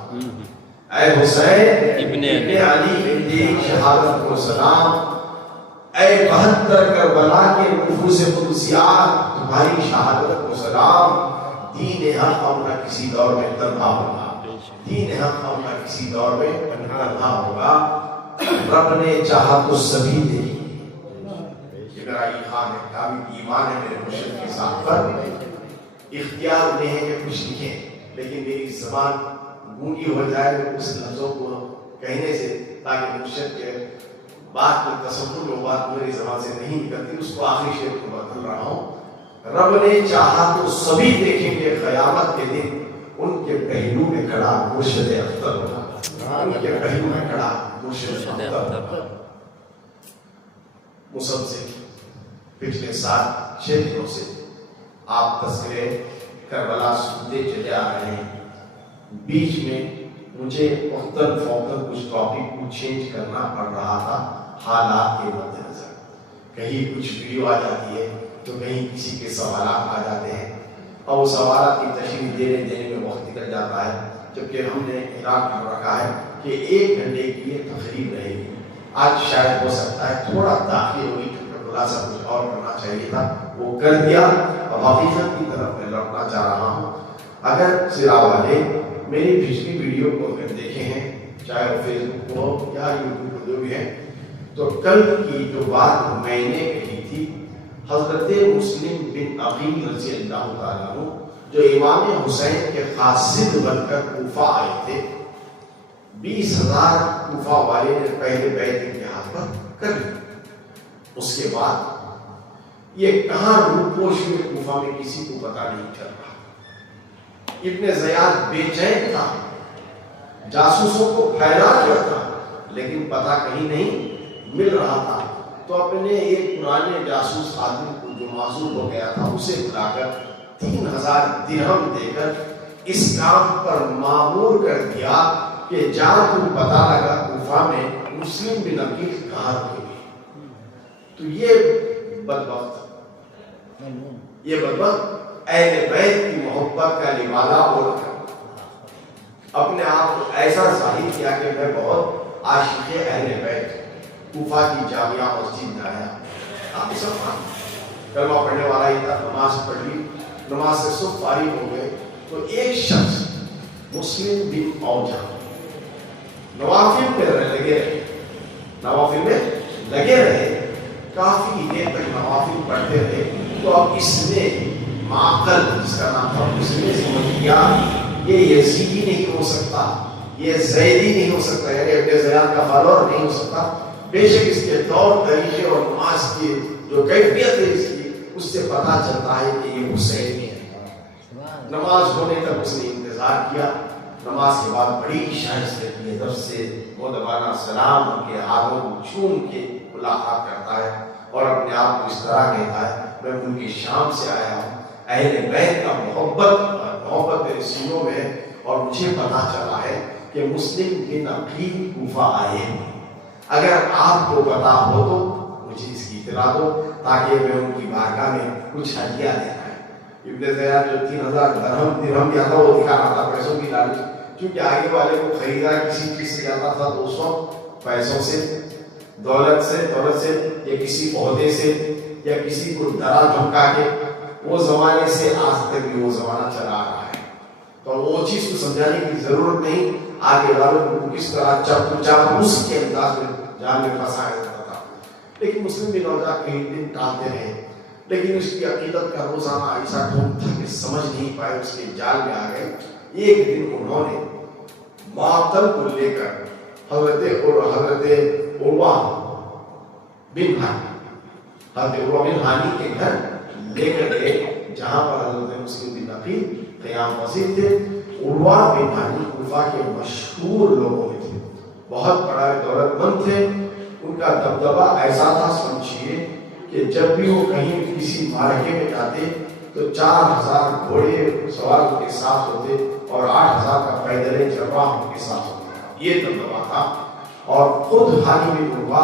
اے حسین ابن علی تیری شہادت کو سلام. اے 72 کربلا کے نفوس قدسیات تمہاری شہادت کو سلام. دین حق اپنا کسی دور میں تنہا ہوگا. دین حق اپنا کسی دور میں تنہا ہوگا. رب نے چاہا تو سبھی دیکھی. یہ میرا ایمان ہے میرے مرشد کے ساتھ پر. اختیار نہیں ہے کہ کچھ لکھیں لیکن میری زبان گونگی ہو جائے تو اس لفظوں کو کہنے سے، تاکہ مرشد کے بات میں تصور میں بات میری زبان سے نہیں نکلتی، اس کو آخری شعر کو بدل رہا ہوں. رب نے چاہا تو سبھی دیکھیں گے قیامت کے دن، ان کے پہلو میں کھڑا مرشد اختر ہوگا، ان کے پہلو میں کھڑا مرشد اختر ہوگا. مسلسل پچھلے 7-6 دنوں سے آپ تذکرے کربلا سنتے چلے آ رہے ہیں. بیچ میں مجھے وقتاً فوقتاً کچھ ٹاپک کو چینج کرنا پڑ رہا تھا حالات کے مد نظر. کہیں کچھ ویڈیو آ جاتی ہے تو کہیں کسی کے سوالات آ جاتے ہیں، اور وہ سوالات کی تشریح دینے میں وقت نکل جاتا ہے. جبکہ ہم نے اعلان کر رکھا ہے کہ 1 گھنٹے کی یہ تقریب رہے گی. آج شاید ہو سکتا ہے تھوڑا تاخیر ہوئی، کیونکہ خلاصہ کچھ اور کرنا چاہیے تھا، وہ کر دیا. اب حقیقت کی طرف میں لوٹنا چاہ رہا ہوں. اگر سرا والے میری پچھلی ویڈیو کو اگر دیکھے ہیں، چاہے وہ فیس بک ہو یا یوٹیوب کو جو بھی ہے، تو کل کی جو بات میں نے کہی تھی، حضرت مسلم بن عقیل رضی اللہ تعالیٰ عنہ جو امام حسین کے قاصد بن کر کوفہ آئے تھے، 20,000 کوفہ والے نے پہلے بیعت ان کے ہاتھ پر کر لی. اس کے بعد یہ کہاں روپوش میں کوفہ میں کسی کو پتہ نہیں چل رہا. ابن زیاد بے چین تھا، جاسوسوں کو پھیلا دیا تھا، لیکن پتہ کہیں نہیں مل رہا تھا. تو اپنے ایک پرانے جاسوس آدمی کو جو معذور ہو گیا تھا اسے بلا کر 3,000 درہم دے کر اس کام پر مامور کر دیا کہ جا تو پتہ لگا کوفہ میں مسلم بن عقیل کہاں رکھے گئے. تو یہ بدبخت اہل بیت کی محبت کا نوالا اوڑھ کر اپنے آپ کو ایسا ظاہر کیا کہ میں بہت عاشق اہل بیت، کوفہ کی جامعہ مسجد میں آیا. آپ سب کلمہ پڑھنے والا ہی تھا، نماز پڑھ لی، نماز سے سب فارغ ہو گئے تو ایک شخص مسلم بن اوجہ نوافل میں لگے رہے، کافی دیر تک نوافل پڑھتے رہے. تو اب اس نے معقل، جس کا نام تھا، اس نے سمجھ لیا یہ یزیدی نہیں ہو سکتا، یہ زیدی نہیں ہو سکتا، یعنی ابن زیاد کا فالوور نہیں ہو سکتا. بے شک اس کے طور طریقے اور نماز کی جو کیفیت ہے اس کی، اس سے پتہ چلتا ہے کہ یہ حسینی ہے. نماز ہونے تک اس نے انتظار کیا. نماز کے بعد بڑی شائستہ کی ادب سے مؤدبانہ سلام ان کے ہاتھوں کو چوم کے ملاقات کرتا ہے اور اپنے آپ کو اس طرح کہتا ہے میں ملک شام سے آیا ہوں، اہل بیت کا محبت میرے سینوں میں ہے، اور مجھے پتہ چلا ہے کہ مسلم بن عقیل کوفہ آئے ہیں. اگر آپ کو پتا ہو تو مجھے اس کی اطلاع دو تاکہ میں ان کی بارگاہ میں کچھ ہدیہ دے پائے. ابن زیاد جو 3,000 درہم دیا تھا وہ دکھا رہا تھا پیسوں کی لالچ، کیونکہ آگے والے کو خریدا کسی چیز سے جاتا تھا، 200 پیسوں سے، دولت سے یا کسی عہدے سے یا کسی کو ڈرا دھمکا کے. وہ زمانے سے آج تک بھی وہ زمانہ چلا آ رہا ہے. تو وہ چیز کو سمجھانے کی ضرورت نہیں، آگے والوں کو کس طرح چاپلوسی کے انداز میں جان میں پھنسایا جاتا تھا. لیکن مسلم بن اوجہ کئی دن ٹالتے رہے، لیکن اس کی عقیدت کا روزانہ ایسا ڈھونگ تھا کہ سمجھ نہیں پائے، اس کے جال میں آ گئے. ایک دن انہوں نے معطل کو لے کر حضرت عروہ بن ہانی کے گھر لے کر گئے، جہاں پر حضرت مسلم بن عقیل قیام پذیر تھے. عروہ بن ہانی کوفہ کے مشہور لوگوں میں تھے، بہت بڑا دولت مند تھے. ان کا دبدبہ ایسا تھا سمجھیے کہ جب بھی وہ کہیں کسی معرکے میں جاتے تو 4,000 گھوڑے سوار ان کے ساتھ ہوتے اور 8,000 کا پیدل جربہ ان کے ساتھ ہوتا. یہ دبدبہ تھا. اور خود ہانی بن عروہ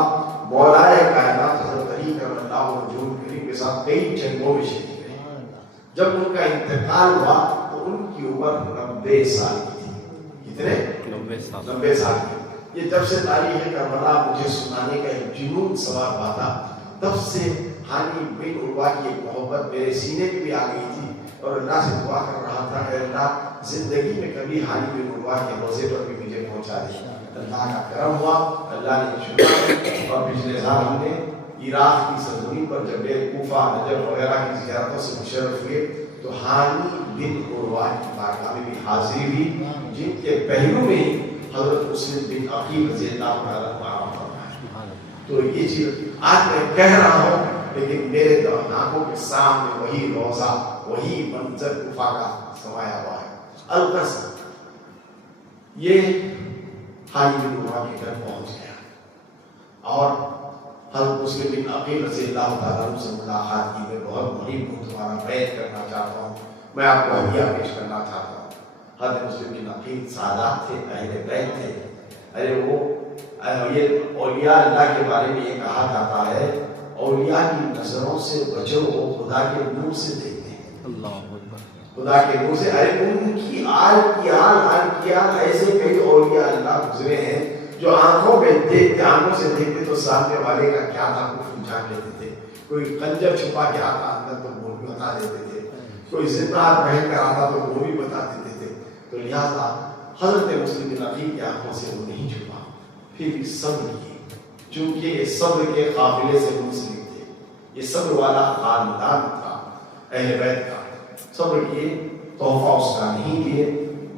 مولائے کائنات حضرت علی کرم اللہ وجہہ کریم کے ساتھ کئی جنگوں میں شریک رہے. جب ان کا انتقال ہوا تو ان کی عمر 90 سال کی تھی. کتنے؟ 90 سال کی. یہ جب سے تاریخ کربلا مجھے سنانے کا ایک جنون سوار ہوا تھا، تب سے ہانی بن عروہ کی ایک محبت میرے سینے میں بھی آ گئی تھی اور اللہ سے دعا کر رہا تھا کہ اللہ زندگی میں کبھی ہانی بن عروہ کے روزے پر بھی مجھے پہنچا دے. اللہ کا کرم ہوا، اللہ نے چنا. اور پچھلے سال ہم نے عراق کی سرزمین پر جب کوفہ نجف وغیرہ کی زیارتوں سے مشرف ہوئے تو ہانی بن عروہ کی بارگاہ میں بھی حاضری ہوئی، جن کے پہلو میں حضرت مسلم بن عقیل رضی اللہ عنہ فرمایا. تو یہ چیز آج میں کہہ رہا ہوں لیکن میرے آنکھوں کے سامنے وہی روزہ وہی منظر کوفہ کا سمایا ہوا ہے. القص یہ حاجی بن عمرہ کے گھر پہنچ گیا اور حضرت مسلم بن عقیل رضی اللہ تعالیٰ عنہ سے ملاقات کی. میں بہت مہیم ہوں, تمہارا بیعت کرنا چاہتا ہوں, میں آپ کو ہدیہ پیش کرنا چاہتا ہوں. حضرت مسلم بن عقیل سادات تھے, اہل بیت تھے. ارے وہ یہ اولیاء اللہ کے بارے میں یہ کہا جاتا ہے اولیاء کی نظروں سے بچو وہ خدا کے نور سے دیکھتے ہیں. اللہ خدا کے نور سے. ارے ان کی آل ایسے کئی اولیاء اللہ گزرے ہیں جو آنکھوں سے دیکھتے تو سامنے والے کا کیا تھا کچھ جان لیتے تھے. کوئی خنجر چھپا کے آتا اندر تو وہ بھی بتا دیتے تھے, کوئی زنار پہن کر آتا تو وہ بھی بتا دیتے تھے. تو لہٰذا حضرت مسلم بن عقیل کی آنکھوں سے وہ نہیں چھپا, پھر بھی صبر کی, چونکہ یہ صبر کے قافلے سے منسلک تھے. یہ صبر والا خاندان تھا اہل بیت کا. صبر کیے, تحفہ اس کا نہیں دیے,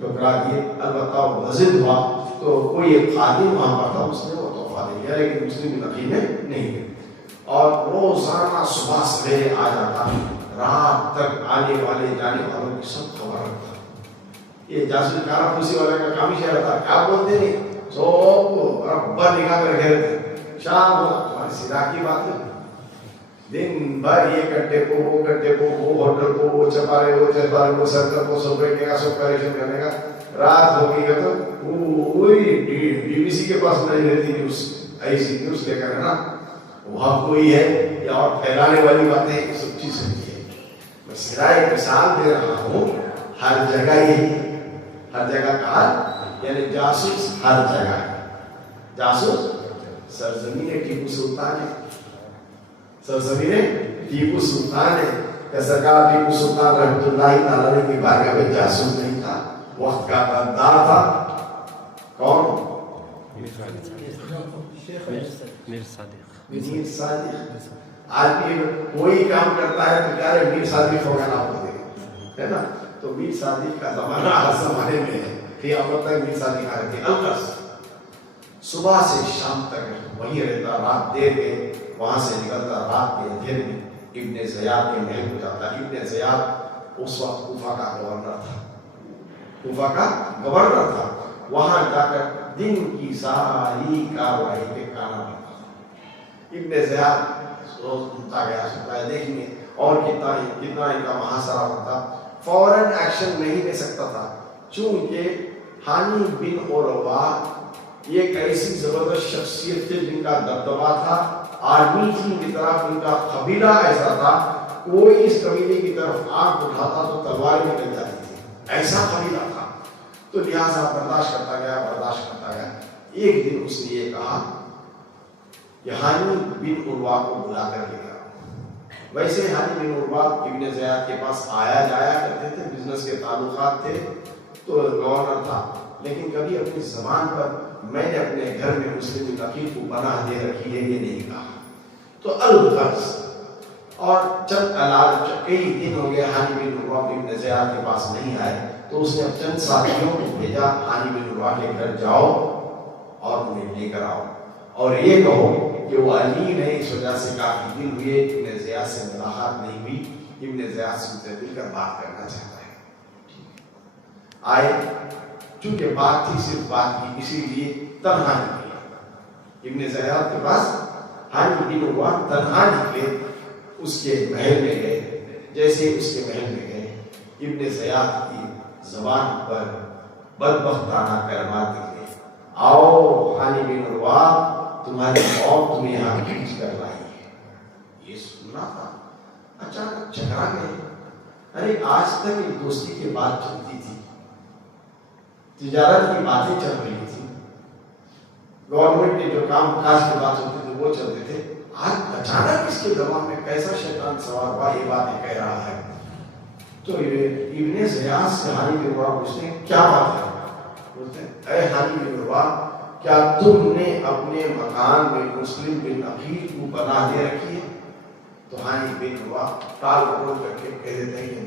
ٹکرا دیے. البتہ وہ مسجد ہوا تو کوئی ایک خادم وہاں پر تھا, اس نے وہ تحفہ دے دیا, لیکن مسلم بن عقیل نے نہیں دیا. اور روزانہ صبح سویرے آ جاتا, رات تک آنے والے جانے والوں کی سب خبر رکھتا. یہ جاسوس کارا پوسی والے کا کام ہی رہتا, کیا بولتے نہیں سب برابر نکال کر رکھے رہتے. شام ہماری سیدھا کی بات ہے, دن بھر یہ کٹے کو وہ ہوٹل کو وہ چپارے کو سرکل کو سب بیٹھنے کا سب کریکشن کرنے کا. رات ہو گئی تو وہی بی بی سی کے پاس نہیں رہتی نیوز, ایسی نیوز لے کر ہے نا, وہاں کوئی ہے یا اور پھیلانے والی باتیں یہ سب چیز ہوتی ہے. میں صرف ایک مثال دے رہا ہوں, ہر جگہ یہی, ہر جگہ کہا یعنی جاسوس ہر جگہ ہے. جاسوس سرزمین ٹیپو سلطان ہے, سرزمین ٹیپو سلطان ہے. کہ سرکار ٹیپو سلطان رحمۃ اللہ تعالیٰ علیہ کی بارگاہ میں جاسوس نہیں تھا, وقت کا غدار تھا. کون؟ میر صادق. میر صادق. آج بھی کوئی کام کرتا ہے تو کیا رہے میر صادق ہوگا نا ہوتے ہے نا. تو میر صادق کا زمانہ ہر زمانے میں ہے, قیامت تک میر صادق آ رہے تھے. القص صبح سے شام تک وہی رہتا, رات دیر میں وہاں سے نکلتا, رات کے اندھیرے میں ابن زیاد کے محل کو جاتا. ابن زیاد اس وقت کوفہ کا گورنر تھا, کوفہ کا گورنر تھا. وہاں جا کر دن کی ساری کاروائی پہ کانا پڑتا. ابن زیاد سوچتا گیا دیکھیں گے اور کتنا ان کا محاصرہ ہوتا. فوراً ایکشن نہیں لے سکتا تھا, چونکہ حانی بن عروہ یہ ایک ایسی زبردست شخصیت تھی جن کا دبدبا تھا. آرمی کی طرف ان کا قبیلہ ایسا تھا, کوئی اس قبیلے کی طرف آنکھ اٹھاتا تو تلوار نکل جاتی تھی, ایسا قبیلہ تھا. تو لہٰذا برداشت کرتا گیا. ایک دن اس نے یہ کہا کہ حانی بن عروہ کو بلا کر لے آؤ. ویسے حانی بن عروہ ابن زیاد کے پاس آیا جایا کرتے تھے, بزنس کے تعلقات تھے, تو گورنر تھا. لیکن کبھی اپنی زبان پر میں نے اپنے گھر میں مسلم بن عقیل کو پناہ دے رکھی ہے یہ نہیں کہا. تو الغرض اور چند علاج کئی دن ہو گئے حانی بن عروہ ابن زیاد کے پاس نہیں آئے, تو اس نے چند ساتھیوں کو بھیجا, حانی بن عروہ کے گھر جاؤ اور انہیں لے کر آؤ اور یہ کہو کہ وہ علی ہے, اس وجہ سے کافی دن ہوئے ابن زیاد سے ملاقات نہیں ہوئی, ابن زیاد سے مل کر بات کرنا چاہتا ہے. آئے, چونکہ بات تھی صرف بات کی, اسی لیے تنہا نکلے ابن زیاد کے پاس. حانی بن عروہ تنہا نکلے, اس کے محل میں گئے. جیسے اس کے محل میں گئے, ابن زیاد کی زبان پر بدبختانہ کلمات نکلے. آؤ حانی بن عروہ, تمہاری قوم تمہیں یہاں کھینچ کر لائی ہے. یہ سننا تھا, اچانک چکرا گئے. ارے آج تک ایک دوستی کی بات چلتی تھی, تجارت کی باتیں چل رہی تھی, گورنمنٹ کے جو کام کاج کی بات ہوتی تھی وہ چلتے تھے. آج اچانک اس کے دماغ میں کیسا شیطان سوار ہوا, یہ باتیں کہہ رہا ہے. تو ابن زیاد سے حانی بن عروہ پوچھتے کیا بات ہے. بولتے ہیں اے حانی بن عروہ, کیا تم نے اپنے مکان میں مسلم بن عقیل کو پناہ دے رکھی ہے. تو حانی بن عروہ ٹال مٹول کر کے کہہ دیتے ہیں کہ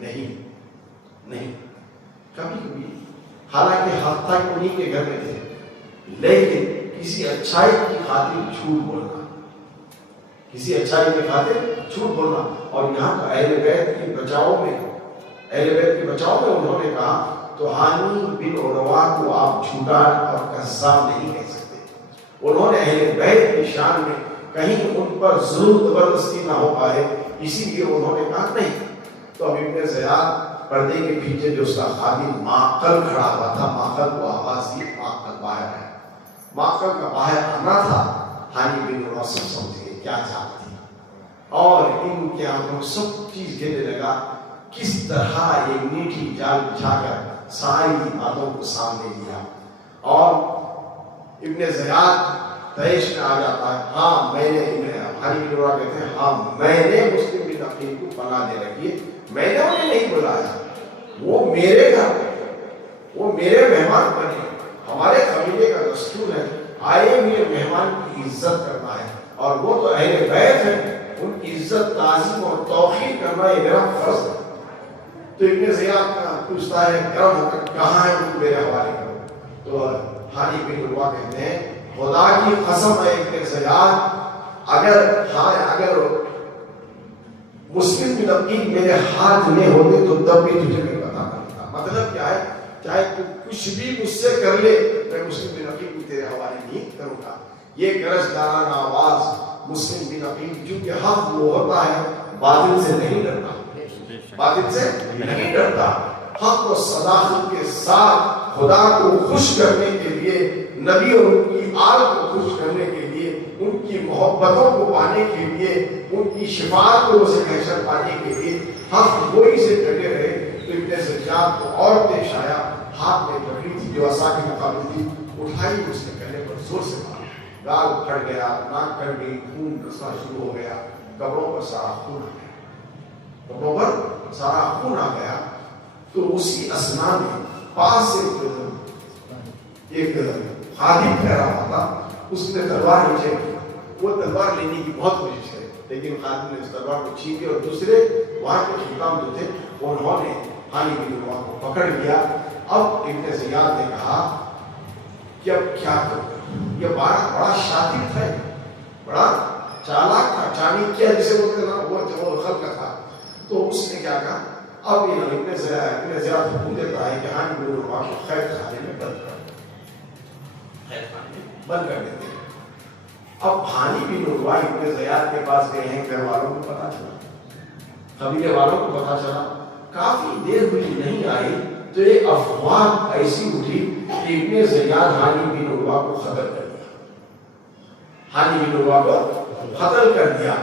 نہیں. کبھی کبھی حالانکہ حق تک انہیں کے گھر میں تھے, لیکن کسی اچھائی کی خاطر جھوٹ بولنا، کسی اچھائی کی خاطر جھوٹ بولنا. اور یہاں کا اہل بیت کے بچاؤ میں انہوں نے کہا تو ہانی بن عروہ کو آپ جھوٹا اور کذاب نہیں کہہ سکتے. انہوں نے اہل بیت کی شان میں کہیں ان پر ظلم زبردستی نہ ہو پائے، اسی لیے انہوں نے کہا نہیں. تو اب ابن زیاد پردے کے پیچھے جو اس کا خادم معقل کھڑا ہوا تھا، معقل کو آواز دی، معقل باہر ہے. معقل کا باہر آنا تھا. ہانی بن عروہ سمجھے کیا چاہتی اور ان کے آنکھوں سب چیز کہنے لگا کس طرح یہ میٹھی جال بچھا کر ساری باتوں کو سامنے لیا. اور ابن زیاد تیش میں آ جاتا ہے، ہاں میں نے ہانی بن عروہ کہتے ہیں ہاں میں نے مسلم بن عقیل کو پناہ دے رکھی ہے، میں نے انہیں نہیں بلایا، وہ میرے گھر وہ میرے مہمان بنے. ہمارے قبیلے کا دستور ہے آئے ہوئے مہمان کی عزت کرنا ہے، اور وہ تو اہل بیت ہیں، ان کی عزت تعظیم اور توقیر کرنا یہ میرا فرض ہے. تو ابن زیاد کا پوچھتا ہے گرم ہو کر کہاں ہے ان کو میرے حوالے کرو. تو ہانی بن عروہ کہتے ہیں خدا کی قسم ہے ابن زیاد، اگر مسلم بن عقیل میرے ہاتھ میں ہوتے تو تب بھی تجھے نہیں پتا کرتا. مطلب کیا ہے، چاہے تو کچھ بھی مجھ سے کر لے میں مسلم بن عقیل کو تیرے حوالے نہیں کروں گا. یہ گرج دارانہ آواز مسلم بن عقیل، کیونکہ حق وہ ہوتا ہے باطل سے نہیں ڈرتا، باطل سے نہیں ڈرتا. حق و صداقت کے ساتھ خدا کو خوش کرنے کے لیے، نبی اور ان کی آل کو خوش کرنے کے لیے، ان کی محبتوں کو پانے کے لیے، ان کی شفاعت کو اسے محشر پانے کے لیے حق وہی سے ڈٹے رہے. تو ابن زیاد کو اور پیش آیا، ہاتھ میں پکڑی تھی جو عصا کے مقابل تھی، اٹھائی اس نے گلے پر زور سے مارا، گال پھٹ گیا، ناک پھٹ گئی، خون رسنا شروع ہو گیا، قبروں پر سارا خون آ گیا، قبروں پر سارا خون آ گیا. تو اسی اسنا میں پاس سے ایک خادم ٹھہرا ہوا تھا، اس نے تلوار نیچے کی. وہ تلوار لینے کی بہت کوشش کی لیکن خادم نے اس تلوار کو چھین لیا، اور دوسرے وہاں کے حکام جو تھے انہوں نے ہانی بن عروہ کو پکڑ لیا. اب ابن زیاد نے کہا کہ اب کیا کروں، یہ بڑا شاطر تھا، بڑا چالاک تھا، چانکیہ جسے بولتے نا، وہ خلق تھا. تو اس نے کیا کہا، اب یہ ابن زیاد حکم دیتا ہے کہ ہانی بن عروہ کو قید خانے میں بند کر دیتے ہیں. اب ہانی بن عروہ ابن زیاد کے پاس گئے ہیں، گھر والوں کو پتا چلا، قبیلے والوں کو پتا چلا. کافی دیر ہوئی نہیں آئی تو ایک افواہ ایسی اٹھی کہ ابن زیاد ہانی بن عروہ کو قتل کر دیا، ہانی بن عروہ کو قتل کر دیا.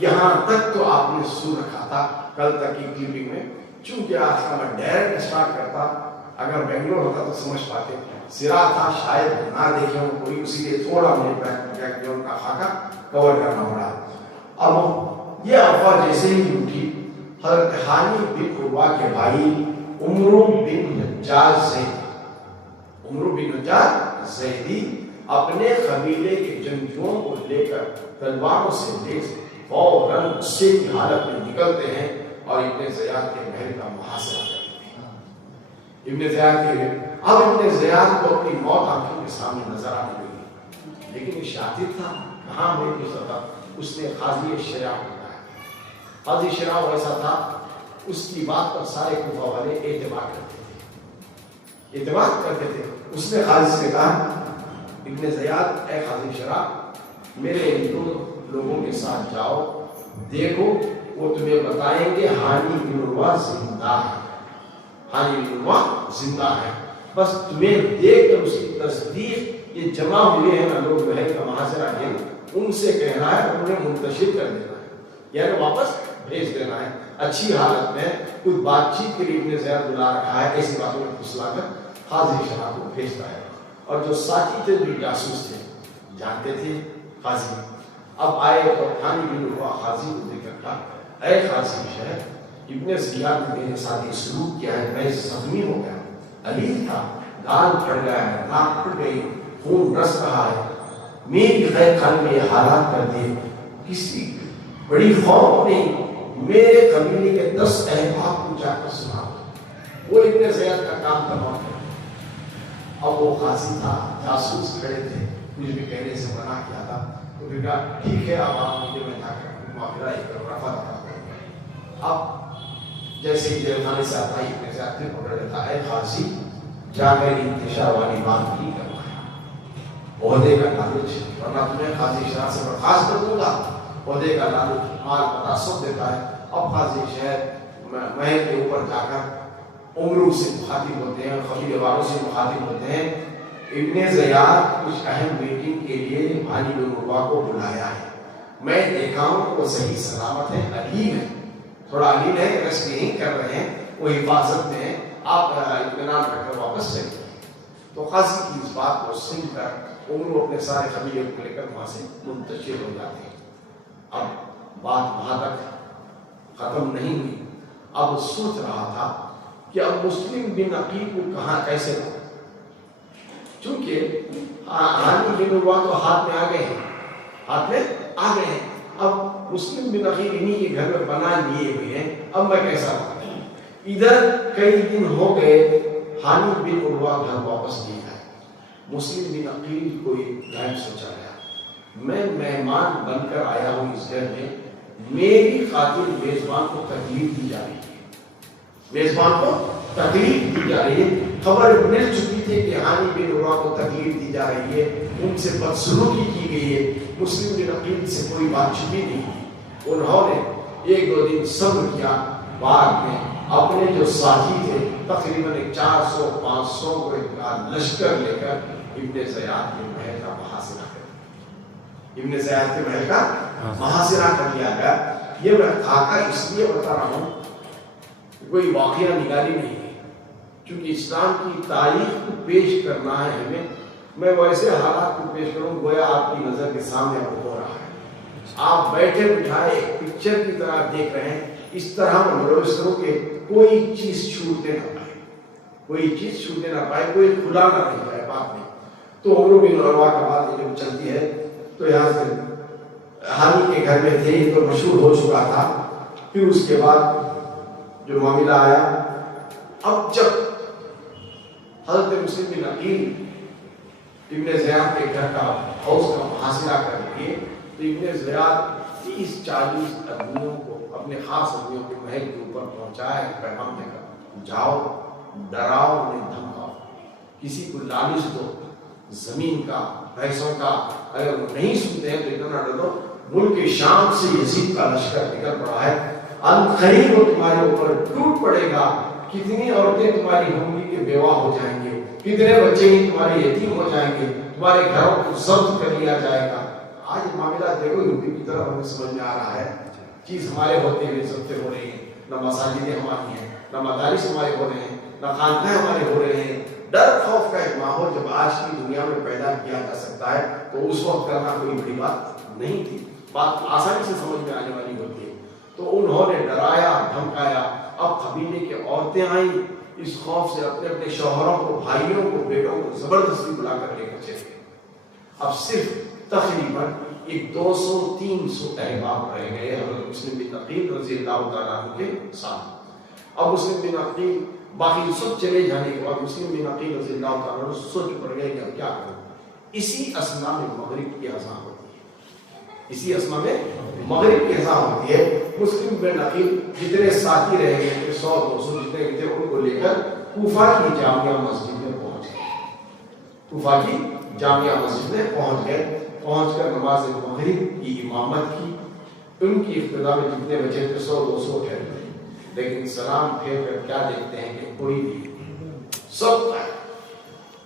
یہاں تک تو آپ نے سن رکھا تھا کل تک کی کلپنگ میں. چونکہ آج کا میں ڈائریکٹ اسٹارٹ کرتا، اگر بنگلور ہوتا تو سمجھ پاتے، سرا تھا شاید نہ دیکھے ہوں کوئی، اسی لیے تھوڑا مجھے بیک گراؤنڈ کا خاکہ کور کرنا پڑا. اب یہ افواہ جیسے ہی اٹھی، حضرت ہانی بن عروہ کے بھائی عمرو بن نجار زیدی اپنے قبیلے کے جنگجوؤں کو لے کر تلواروں سے لیس فوراً غصے کی حالت میں نکلتے ہیں اور ابن زیاد کے محل کا محاصرہ کرتے ہیں. ابن زیاد کو اپنی موت آنکھوں کے سامنے نظر آنے لگی، لیکن یہ شاطر تھا، کہاں میں گزرتا. اس نے قاضی شریعہ بنایا. قاضی شریعہ ایسا تھا، اس کی بات پر سارے کوفہ والے اعتماد کرتے تھے. اس نے قاضی سے کہا ابن زیاد، اے قاضی شریعہ، میرے ان دو لوگوں کے ساتھ جاؤ، دیکھو وہ تمہیں بتائیں گے ہانی بن عروہ زندہ ہے، ہانی بن عروہ زندہ ہے. بس تمہیں دیکھ کر اس کی تصدیق، یہ جمع ہوئے ہیں نا لوگ محل کا محاصرہ ہے، ان سے کہنا ہے، انہیں منتشر کر دینا ہے، یعنی واپس بھیج دینا ہے. اچھی حالت میں کچھ بات چیت کے لیے ابن زیاد بلا رکھا ہے، ایسی باتوں میں پھسلا کر قاضی شریعہ کو بھیجتا ہے. اور جو ساتھی تھے جو جاسوس تھے، جانتے تھے قاضی. اب آئے اور ہانی بن عروہ قاضی کو دیکھ کر کہا، اے قاضی شہر، ابن زیاد نے میرے ساتھ یہ سلوک کیا ہے، میں زخمی ہو گیا، علیل تھا، گال پھٹ گیا ہے، ناک پھٹ گئی، خون رس رہا ہے، میری قید خانے میں یہ حالات کر دیے. کسی بڑی قوم نے میرے قبیلے کے 10 احباب کو جا کر سنا. وہ ابن زیاد کا کام تمام ہے. اب وہ قاضی تھا، جاسوس کھڑے تھے، مجھے بھی کہنے سے منع کیا تھا، تو پھر کہا ٹھیک ہے اب آپ مجھے میں جا کر معاملہ ایک رفع دفع کروں گا۔ اب جیسے ہی جیل خانے سے آتا ہی اپنے ساتھ پکڑ لیتا ہے، قاضی جا کر انتشار والی بات نہیں کرنا ہے، عہدے کا لالچ، ورنہ تمہیں قاضی شرح سے برخاست کر دوں گا، عہدے کا لالچ، مال پتا سب دیتا ہے۔ اب قاضی شہر محل کے اوپر جا کر عمروں سے مخاطب ہوتے ہیں، قبیلے والوں سے مخاطب ہوتے ہیں، ابن زیاد کچھ اہم میٹنگ کے لیے ہانی بن عروہ کو بلایا ہے، میں دیکھا ہوں وہ صحیح سلامت ہے، علیم ہے، تھوڑا علیم ہے کہ رشک نہیں کر رہے ہیں، وہ حفاظت میں ہیں، آپ اطمینان رکھ کر واپس چلیں۔ تو قاضی کی اس بات کو سن کر عمرو اپنے سارے قبیلے کو لے کر وہاں سے منتشر ہو جاتے ہیں۔ اب بات وہاں تک ختم نہیں ہوئی، اب سوچ رہا تھا کہ اب مسلم بن عقیل کو کہاں کیسے لاؤں، چونکہ ہانی بن عروہ تو ہاتھ میں آ گئے ہیں، ہاتھ میں آ گئے ہیں، اب مسلم بن عقیل انہی کے گھر میں بنا لیے ہوئے ہیں، اب میں کیسا لاؤں؟ ادھر کئی دن ہو گئے، ہانی بن عروہ گھر واپس نہیں آئے، مسلم بن عقیل کوئی پلان سوچا گیا، میں مہمان بن کر آیا ہوں اس گھر میں، میری خاطر میزبان کو تکلیف دی جا رہی ہے، میزبان کو تکلیف دی جا رہی ہے، خبر مل چکی تھی کہ ہانی بن عروہ کو تکلیف دی جا رہی ہے، ان سے بدسلوکی کی گئی ہے، مسلم بن عقیل سے کوئی بات چھپی نہیں تھی، انہوں نے ایک دو دن صبر کیا، بعد میں اپنے جو ساتھی تھے تقریباً 400-500 کو لشکر لے کر ابن زیاد کے محل کا محاصرہ کر، ابن زیاد کے محل کا محاصرہ کر لیا گیا۔ یہ میں خاکہ اس لیے بتا رہا ہوں کوئی واقعہ نگاری نہیں ہے، چونکہ اسلام کی تاریخ کو پیش کرنا ہے ہمیں، میں ویسے حالات کو پیش کروں گویا آپ کی نظر کے سامنے اب ہو رہا ہے، آپ بیٹھے بٹھائے ایک پکچر کی طرح دیکھ رہے ہیں، اس طرح ملوث کرو کہ کوئی چیز چھوٹنے نہ پائے، کوئی چیز چھوٹنے نہ پائے، کوئی کھلا نہ رہ جائے بات میں۔ تو عمرو بن عروہ کا بات جب چلتی ہے تو یہاں سے ہانی کے گھر میں تھے، تو مشہور ہو چکا تھا، پھر اس کے بعد جو معاملہ آیا، اب جب حضرت مسلم بن عقیل ابن زیاد کے گھر کا حوض کا محاصرہ کر لیے، تو ابن زیاد 30-40 آدمیوں کو اپنے خاص آدمیوں کے محل کے اوپر پہنچایا، پیغام دے کر جاؤ، ڈراؤ، انہیں دھمکاؤ، کسی کو لالچ دو، زمین کا، پیسوں کا، اگر وہ نہیں سنتے ہیں تو اتنا ڈرو، ملک شام سے یزید کا لشکر نکل پڑا ہے، عنقریب وہ تمہارے اوپر ٹوٹ پڑے گا، کتنی عورتیں تمہاری ہوں گی کہ بیوہ ہو جائیں گے، کتنے بچے ہی تمہارے یتیم ہو جائیں گے، تمہارے گھروں کو ضبط کر لیا جائے گا۔ آج معاملہ دیکھو یوپی کی طرف ہمیں سمجھ میں آ رہا ہے، چیز ہمارے ہوتے ہوئے ضبطیں ہو رہی ہیں، نہ مساجدیں ہماری ہیں، نہ مدارس ہمارے ہو رہے ہیں، نہ خانقاہیں ہمارے ہو رہے ہیں۔ ڈر خوف کا ایک ماحول جب آج کی دنیا میں پیدا کیا جا سکتا ہے تو اس وقت کرنا کوئی بڑی بات نہیں تھی، بات آسانی سے سمجھ میں آنے والی ہوتی ہے۔ تو انہوں نے ڈرایا، دھمکایا، اب قبیلے کی عورتیں آئیں، اس خوف سے اپنے اپنے شوہروں کو، بھائیوں کو، بیٹوں کو زبردستی بلا کر لے کر چلے گئے۔ اب صرف تقریباً 200-300 احباب رہ گئے حضرت مسلم بن عقیل رضی اللہ تعالیٰ عنہ کے ساتھ۔ اب مسلم بن عقیل باقی سب چلے جانے کے بعد مسلم بن عقیل رضی اللہ تعالیٰ عنہ سوچ پڑ گئے کہ اب کیا کروں۔ اسی اسنا میں مغرب کی اذان ہوتی ہے، اسی اسنا میں مغرب کی اذان ہوتی ہے۔ مسلم بن عقیل جتنے ساتھی رہ گئے تھے، 100-200 جتنے تھے، ان کو لے کر کوفہ کی جامعہ مسجد میں پہنچ گئے، کوفہ کی جامعہ مسجد میں پہنچ گئے، پہنچ کر نماز مغرب کی امامت کی۔ ان کی ابتدا میں جتنے بچے تھے 100-200 ٹھہرے، لیکن سلام پھیر کر کیا دیکھتے ہیں کہ کوئی نہیں، سب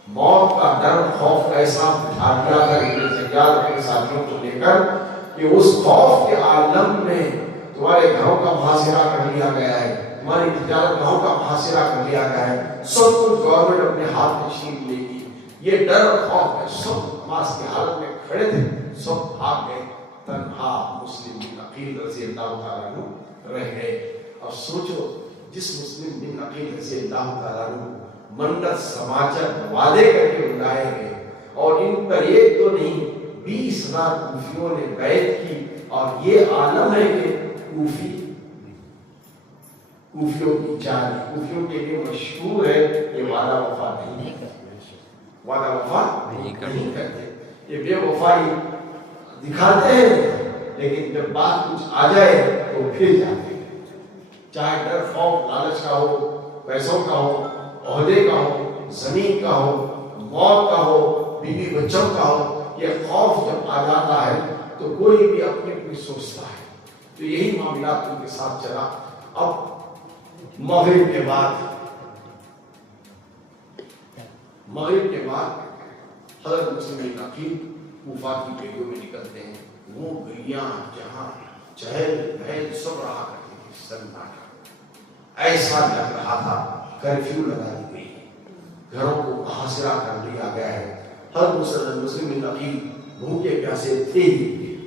موت کا ڈر، خوف ایسا بٹھا دیا ابن زیاد اپنے ساتھیوں کو لے کر کہ اس خوف کے عالم میں تمہارے گھروں کا محاصرہ کر لیا گیا ہے، تمہاری تجارت گاہوں کا محاصرہ کر لیا گیا ہے، سب کچھ گورنمنٹ اپنے ہاتھ میں چھین لے گی، یہ ڈر اور خوف ہے۔ سب نماز کی حالت میں کھڑے تھے، سب بھاگ گئے، تنہا مسلم بن عقیل رضی اللہ تعالیٰ عنہ رہ گئے۔ اب سوچو، جس مسلم بن عقیل رضی اللہ تعالیٰ عنہ منت سماجت وعدے کر کے بلائے گئے، اور ان پر ایک تو نہیں 20,000 کوفیوں نے بیعت کی، اور یہ عالم ہے کہ کوفیوں کی جان، کوفیوں کے لیے مشہور ہے یہ وعدہ وفا نہیں ہے۔ وعدہ وفا نہیں کرتے. یہ بے وفائی دکھاتے ہیں لیکن جب بات کچھ آ جائے تو پھر جاتے ہیں. چاہے ڈر خوف لالچ کا ہو, پیسوں کا ہو, عہدے کا ہو, زمین کا ہو, موت کا ہو, بیوی بچوں کا ہو, یہ خوف جب آ جاتا ہے تو کوئی بھی اپنے کو سوچتا ہے. تو یہی معاملات ان کے ساتھ چلا. اب مغرب کے بعد حضرت مسلم عقیل کوفہ کی گلیوں میں نکلتے ہیں. وہ گلیاں جہاں چہل پہل سب رہا کرتی تھی, سناٹا ایسا لگ رہا تھا کرفیو لگا دی گئی ہے, گھروں کو محاصرہ کر لیا گیا ہے. حضرت مسلم عقیل بھوکے پیاسے تھے ہی,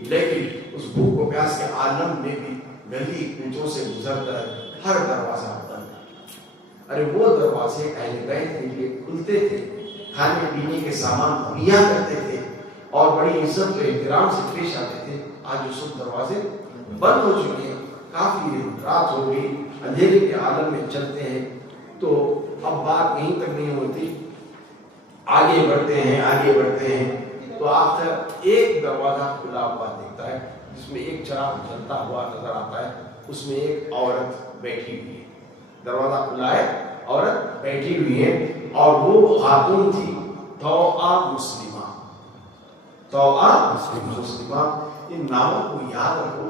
لیکن اس بھوک و پیاس کے عالم میں بھی گلی کوچوں سے گزر کر ہر دروازہ بند. ارے وہ دروازے اہل بیت کے لیے کھلتے تھے, کھانے پینے کے سامان مہیا کرتے تھے اور بڑی عزت و احترام سے پیش آتے تھے. آج وہ سب دروازے بند ہو چکے ہیں. کافی رات ہو گئی, اندھیرے کے عالم میں چلتے ہیں تو اب بات یہیں تک نہیں ہوتی. آگے بڑھتے ہیں تو آخر ایک دروازہ کھلا ہوا دیکھتا ہے جس میں ایک چراغ جلتا ہوا نظر آتا ہے. اس میں ایک عورت بیٹھی ہوئی ہے. دروازہ کھلا ہے, عورت بیٹھی ہوئی ہے اور وہ خاتون تھی توعہ مسلمہ. ان ناموں کو یاد رکھو,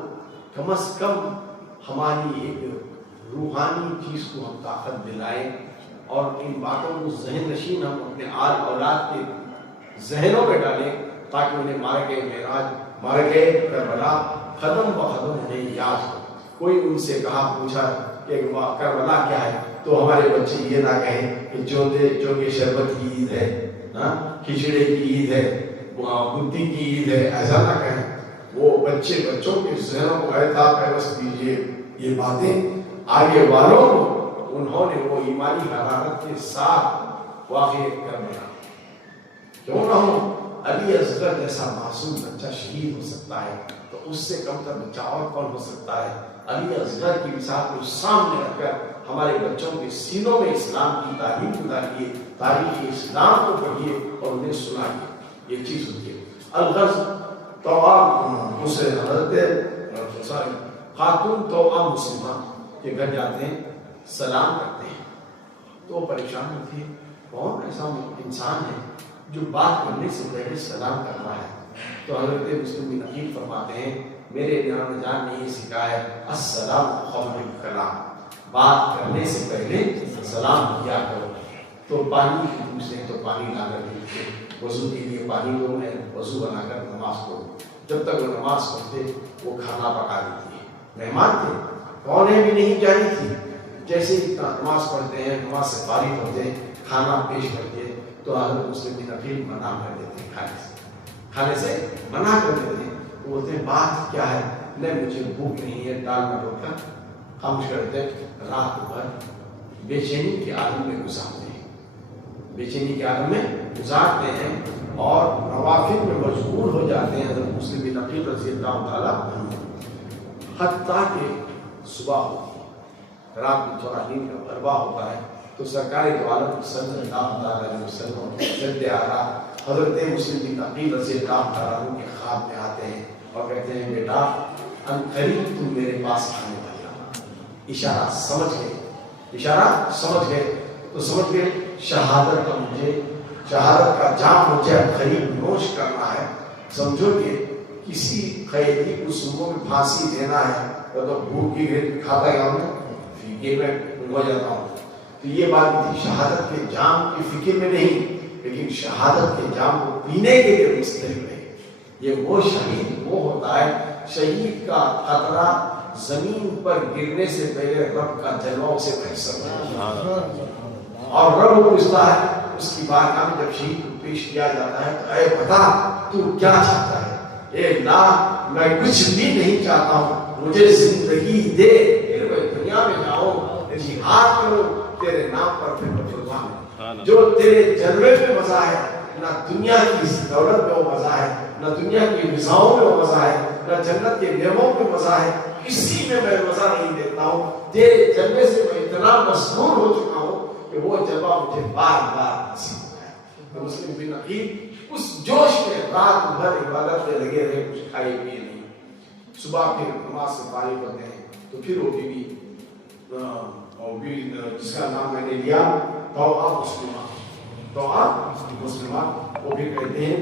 کم از کم ہماری ایک روحانی چیز کو ہم طاقت دلائیں اور ان باتوں کو ذہن نشین ہم اپنے آل اولاد کے ذہنوں میں ڈالیں تاکہ انہیں مارکے معراج, مارکے کربلا قدم بقدم انہیں یاد ہو. کوئی ان سے پوچھا کہ کربلا کیا ہے تو ہمارے بچے یہ نہ کہیں کہ جو کہ شربت کی عید ہے, کھچڑے کی عید ہے, بدھی کی عید ہے, ایسا نہ کہیں. وہ بچوں کے ذہنوں کو احتیاط پیوست کیجیے. یہ باتیں آگے والوں کو انہوں نے وہ ایمانی حرارت کے ساتھ واقع کرنا. کیوں نہ ہو, علی اصغر جیسا معصوم بچہ شہید ہو سکتا ہے تو اس سے کم تر بچہ اور کون ہو سکتا ہے. علی اصغر کی مثال کو سامنے رکھ کر ہمارے بچوں کے سینوں میں اسلام کی تعلیم اتاریے, تاریخ اسلام کو پڑھیے اور انہیں سنائیے. یہ چیز ہوتی ہے. الغرض خاتون توعہ مسلمہ کے گھر جاتے ہیں, سلام کرتے ہیں تو وہ پریشان ہوتی ہے. کون ایسا انسان ہے جو بات کرنے سے پہلے سلام کر رہا ہے؟ تو حضرت مسلم عقیل فرماتے ہیں میرے نام جان نے یہ سکھایا ہے السلام قبل الکلام, بات کرنے سے پہلے سلام کیا کرو. تو پانی پوچھتے تو پانی لا کر دیتے, وضو کے لیے پانی دو, میں وضو بنا کر نماز پڑھوں. جب تک وہ نماز پڑھتے وہ کھانا پکا دیتی ہے. مہمان تھے, کونیں بھی نہیں جانی تھی. جیسے ہی نماز پڑھتے ہیں, نماز سے فارغ ہوتے ہیں, کھانا پیش کرتے ہیں تو حضرت مسلم عقیل منع کر دیتے ہیں, کھانے سے منع کر دیتے ہیں. بولتے ہیں بات کیا ہے؟ نہیں مجھے بھوک نہیں ہے, ڈال میں روک کر خاموش کرتے ہیں. رات بھر بے چینی کے عالم میں گزارتے ہیں, بے چینی کے عالم میں گزارتے ہیں اور نوافل میں مجبور ہو جاتے ہیں حضرت مسلم عقیل رضی اللہ تعالیٰ حتیٰ کہ صبح ہوتی ہے, رات میں تھوڑا نیند کا غربہ ہوتا ہے تو سرکار دو عالم صلی اللہ علیہ وسلم سجدے آقا حضرت مسلم عقیل رضی اللہ تعالیٰ کے خواب میں آتے ہیں اور کہتے ہیں بیٹا ان قریب تم میرے پاس آنے والا. اشارہ سمجھ گئے تو سمجھ گئے شہادت کا جام مجھے قریب نوش کرنا ہے. سمجھو کہ کسی قیدی کو صبح میں پھانسی دینا ہے تو بھوک کی گھر کھاتا گیا ہوں, فکر میں ہو جاتا ہوں. تو یہ بات تھی شہادت کے جام کی فکر میں نہیں, لیکن شہادت کے جام کو پینے کے لیے مستعد ہے. یہ وہ شہید وہ ہوتا ہے, شہید کا قطرہ زمین پر گرنے سے پہلے رب کا جلوہ اسے محسوس ہوتا ہے اور رب پوچھتا ہے اس کی بارگاہ میں جب شہید کو پیش کیا جاتا ہے تو اے بتا تو کیا چاہتا ہے؟ اے اللہ میں کچھ بھی نہیں چاہتا ہوں, مجھے زندگی دے, پھر میں دنیا میں جاؤں, جہاد کروں تیرے نام پر, پھر مسلمان جو تیرے جلوے میں مزہ ہے, نہ دنیا کی دولت میں وہ مزہ ہے, نہ دنیا کی رضاؤں میں وہ مزہ ہے, نہ جنت کے نعموں میں مزہ ہے, کسی میں میں مزہ نہیں دیتا ہوں. تیرے جلوے سے میں اتنا مسرور ہو چکا ہوں کہ وہ جلوہ مجھے بار بار نصیب ہوا ہے. تو مسلم بن عقیل اس جوش میں رات بھر عبادت میں لگے رہے، کچھ کھائے پیے نہیں. صبح پھر نماز سے فارغ ہوتے ہیں تو پھر وہ بیوی جس کا نام میں نے لیا توعہ مسلمہ، وہ بھی کہتے ہیں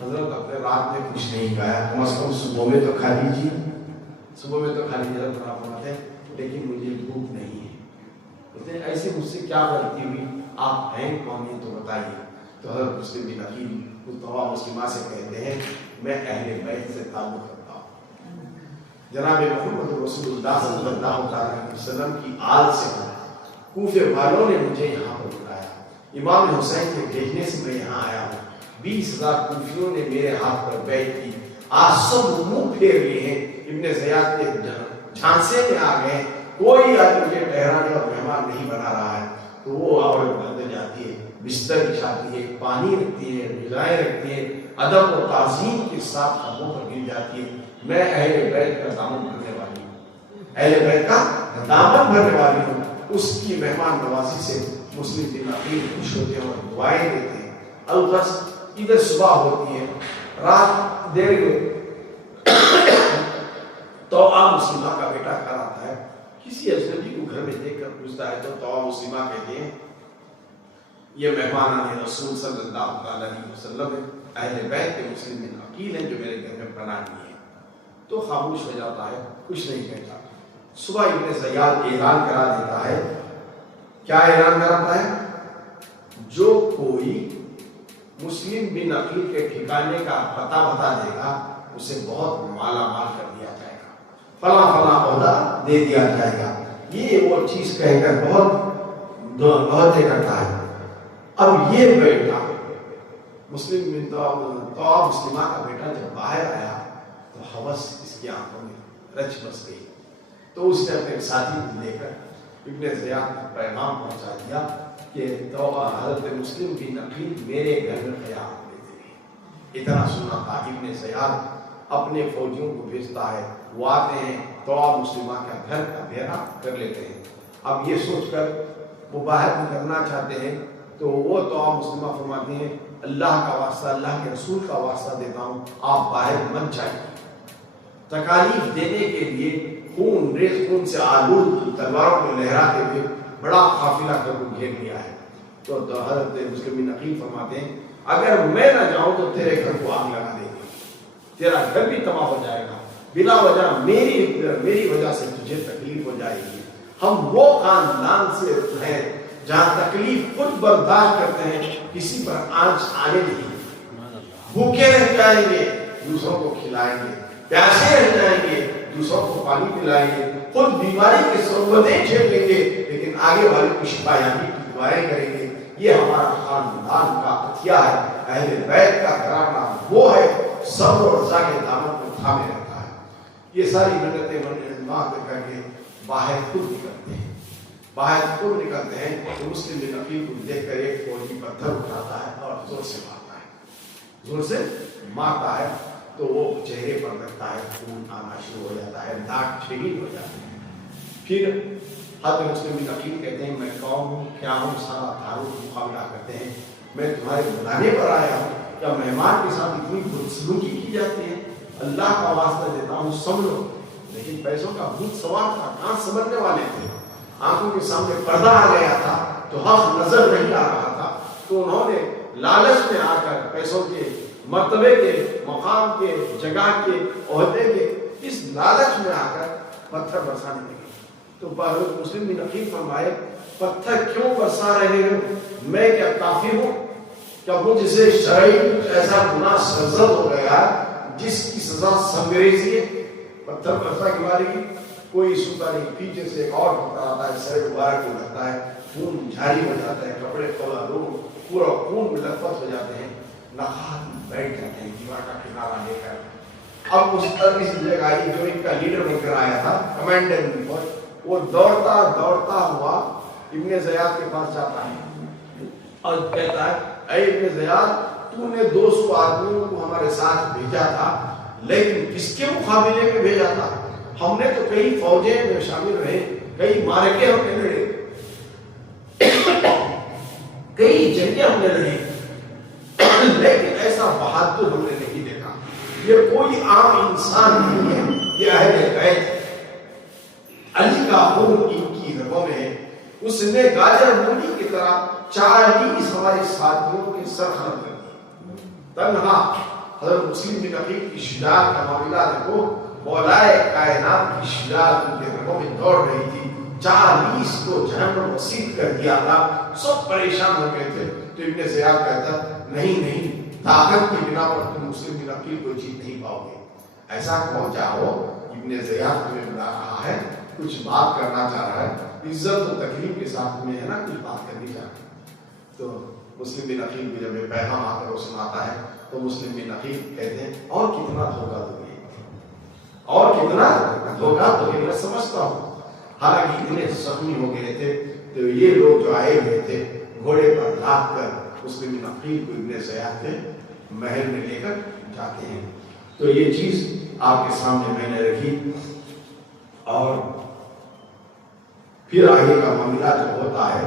حضرت اپنے رات میں کچھ نہیں کھایا، کم از کم صبح میں تو کھا لیجیے، صبح میں تو کھا لیجیے حضرت آپ فرماتے ہیں لیکن مجھے بھوک نہیں ہے. کہتے ہیں ایسے مجھ سے کیا غلطی ہوئی، آپ ہیں کون ہے تو بتائیے. تو حضرت مسلم بن عقیل اس توعہ مسلمہ سے کہتے ہیں میں اہل بیت سے تعلق رکھتا ہوں، جناب محمد رسول اللہ صلی اللہ علیہ وسلم کی آل سے ہوں. کوفے والوں نے مجھے یہاں پر بلایا، امام حسین کے بھیجنے سے میں یہاں آیا ہوں. 20,000 کوفیوں نے میرے ہاتھ پر بیعت کی، آج سب منہ پھیر لیے ہیں، ابن زیاد کے جھانسے میں آ گئے، کوئی آج مجھے ٹہرانے اور مہمان نہیں بنا رہا ہے. تو وہ عورت اندر جاتی ہے، بستر بچھاتی ہے، پانی رکھتی ہے، غذائیں رکھتی ہے، ادب و تعظیم کے ساتھ قدموں پر گر جاتی ہے. میں اہل بیت کا دامن بھرنے والی ہوں، اہل بیت کا دامن بھرنے والی ہوں. اس کی مہمان نوازی سے مسلم بن عقیل خوش ہوتے ہیں اور دعائیں دیتے ہیں. الغرض ادھر صبح ہوتی ہے، رات دیر میں توعہ مسلمہ کا بیٹا گھر آتا ہے، کسی اجنبی کو گھر میں دیکھ کر پوچھتا ہے تو توعہ مسلمہ کہتے ہیں یہ مہمان رسول صلی اللہ علیہ وسلم ہے، اہل بیت کے مسلم بن عقیل ہیں جو میرے گھر میں پناہ لیے ہیں. تو خاموش ہو جاتا ہے، کچھ نہیں کہتا. صبح ابن زیاد اعلان کرا دیتا ہے. کیا اعلان کراتا ہے؟ جو کوئی مسلم بن عقیل کے ٹھکانے کا پتہ بتا دے گا اسے بہت مالا مال کر دیا جائے گا، فلاں فلاں عہدہ دے دیا جائے گا. یہ وہ چیز کہہ کر بہت عہدے کرتا ہے. اب یہ بیٹا مسلم بن توعہ مسلمہ کا بیٹا جب باہر آیا تو ہوس اس کی آنکھوں میں رچ بس گئی. تو اس نے اپنے ساتھی کو لے کر ابن زیاد کو پیغام پہنچا دیا کہ توعہ حضرت مسلم بن عقیل میرے گھر میں قیام لیتے ہیں. اتنا سنا تھا. ابن زیاد اپنے فوجیوں کو بھیجتا ہے، وہ آتے ہیں، توعہ مسلمہ کا گھر کا بیرا کر لیتے ہیں. اب یہ سوچ کر وہ باہر نکلنا چاہتے ہیں تو وہ توعہ مسلمہ فرماتے ہیں اللہ کا واسطہ، اللہ کے رسول کا واسطہ دیتا ہوں آپ باہر مت جائیں. تکالیف دینے کے لیے خون ریز خون سے آلود تلواروں کو لہراتے ہوئے بڑا قافلہ کر کو گھیر لیا ہے. تو حضرت مسلم بن عقیل فرماتے ہیں اگر میں نہ جاؤں تو تیرے گھر کو آگ لگا دیں گے، تیرا گھر بھی تباہ ہو جائے گا، بلا وجہ میری وجہ سے تجھے تکلیف ہو جائے گی. ہم وہ خاندان سے ہیں جہاں تکلیف خود برداشت کرتے ہیں، کسی پر آنچ آنے نہیں. بھوکے رہ جائیں گے دوسروں کو کھلائیں گے، پیاسے رہ جائیں گے دوسروں کو پانی پلائیں گے، خود بیماری کے صعوبتیں جھیل لیں گے لیکن آگے والے کو شفا یابی کی دعائیں کریں گے. یہ ہمارا خاندان کا عطیہ ہے. اہل بیت کا گھرانہ وہ ہے صبر اور رضا کے دامن کو تھامے رکھا ہے. یہ ساری منتیں کر کے باہر خود نکلتے ہیں. باہر خود نکلتے ہیں تو مسلم بن عقیل کو دیکھ کر ایک فوجی پتھر اٹھاتا ہے اور زور سے مارتا ہے، زور سے مارتا ہے تو وہ چہرے پر لگتا ہے، خون آنا شروع ہو جاتا ہے، داغ چھیل ہو جاتے ہیں. پھر حضرت مسلم بن عقیل کہتے ہیں میں کون ہوں، کیا ہوں، سارا تعارف مقابلہ کرتے ہیں. میں تمہارے بلانے پر آیا ہوں، کیا مہمان کے ساتھ اتنی بدسلوکی کی جاتی ہے؟ اللہ کا واسطہ دیتا ہوں سمجھو. لیکن پیسوں کا بھوت سوار تھا، کہاں سمجھنے والے تھے. آنکھوں کے سامنے پردہ آ گیا تھا تو حق نظر نہیں آ رہا تھا. تو انہوں نے لالچ میں آ کر پیسوں کے، مرتبے کے، مقام کے، جگہ کے، عہدے کے، اس لالچ میں آ کر پتھر برسانے لگے. تو مسلم بن عقیل فرمائے پتھر کیوں برسا رہے ہو؟ میں کیا کافی ہوں؟ کیا مجھ سے شرعی ایسا گناہ سرزد ہو گیا جس کی سزا سنگریزی ہے؟ پتھر برسا کی مارے گی کوئی سوتا نہیں. پیچھے سے ایک اور پتھر آتا ہے، سر مبارک کو لگتا ہے، خون جاری ہو جاتا ہے، کپڑے کھولا لوگ پورا خون میں لطفت ہو جاتے ہیں. نخات بیٹھ جاتے ہیں دیوار کا کنارہ لے کر. اب اس جگہ جو ان کا لیڈر بن کر آیا تھا، کمانڈر ان پر، وہ دوڑتا ہوا ابن زیاد کے پاس جاتا ہے اور کہتا ہے اے ابن زیاد، تو نے 200 آدمیوں کو ہمارے ساتھ بھیجا تھا لیکن کس کے مقابلے میں بھیجا تھا؟ ہم نے تو کئی فوجیں میں شامل رہے، کئی مارکے ہم نے لڑے، کئی جنگیں ہم نے لڑی، لیکن ایسا بہادر ہم نے نہیں دیکھا. یہ کوئی عام انسان نہیں ہے, یہ اہل بیت. علی کا خون ان کی رگوں میں ہے. اس نے گاجر مولی کی طرح 40 ہمارے ساتھیوں کے سر خراب کر دیے. تنہا حضرت مسلم بن عقیل کی شجاعت کا معاملہ دیکھو, مولائے کائنات کی شجاعت ان کے رگوں میں دوڑ رہی تھی. 40 کو جہنم مسیح کر دیا تھا, سب پریشان ہو گئے تھے. تو ابن زیاد کہتا نہیں, طاقت کی بنا پر تم مسلم بن عقیل کو جیت نہیں پاؤ گے. ایسا کون چاہو, ابن زیاد تمہیں بلا رہا ہے, کچھ بات کرنا چاہ رہا ہے, عزت و تکلیف کے ساتھ میں ہے نا, کچھ بات کرنی چاہ رہا ہے. تو مسلم بن عقیل کو جب یہ پیغام آ کر وہ سناتا ہے تو مسلم بن عقیل کہتے ہیں اور کتنا دھوکہ دو گے, اور کتنا دھوکہ دو گے. میں سمجھتا ہوں حالانکہ اتنے زخمی ہو گئے تھے تو یہ لوگ جو آئے ہوئے تھے گھوڑے پر لاد کر مسلم بن عقیل کو ابن زیاد کے محل میں لے کر جاتے ہیں. تو یہ چیز آپ کے سامنے میں نے رکھی. اور پھر آگے کا معاملہ جو ہوتا ہے,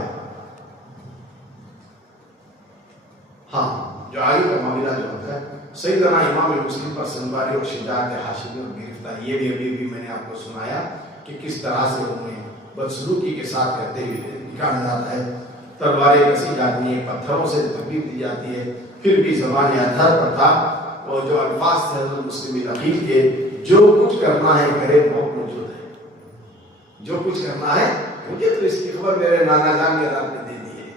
ہاں جو آگے کا معاملہ جو ہوتا ہے, سیدنا امام مسلم پر سنباری اور شجاعت ہاشمی اور گرفتاری, یہ بھی ابھی میں نے آپ کو سنایا کہ کس طرح سے انہیں بدسلوکی کے ساتھ کرتے ہوئے نکالا جاتا ہے. تلواریں کسی جاتی ہیں, پتھروں سے تکلیف دی جاتی ہے. پھر بھی زبان ادھر پر تھا, اور جو الفاظ تھے حضرت مسلم بن عقیل کے, جو کچھ کرنا ہے کرے, موت موجود ہے. جو کچھ کرنا ہے, مجھے تو اس کی خبر میرے نانا جان نے رات میں دے دی ہے,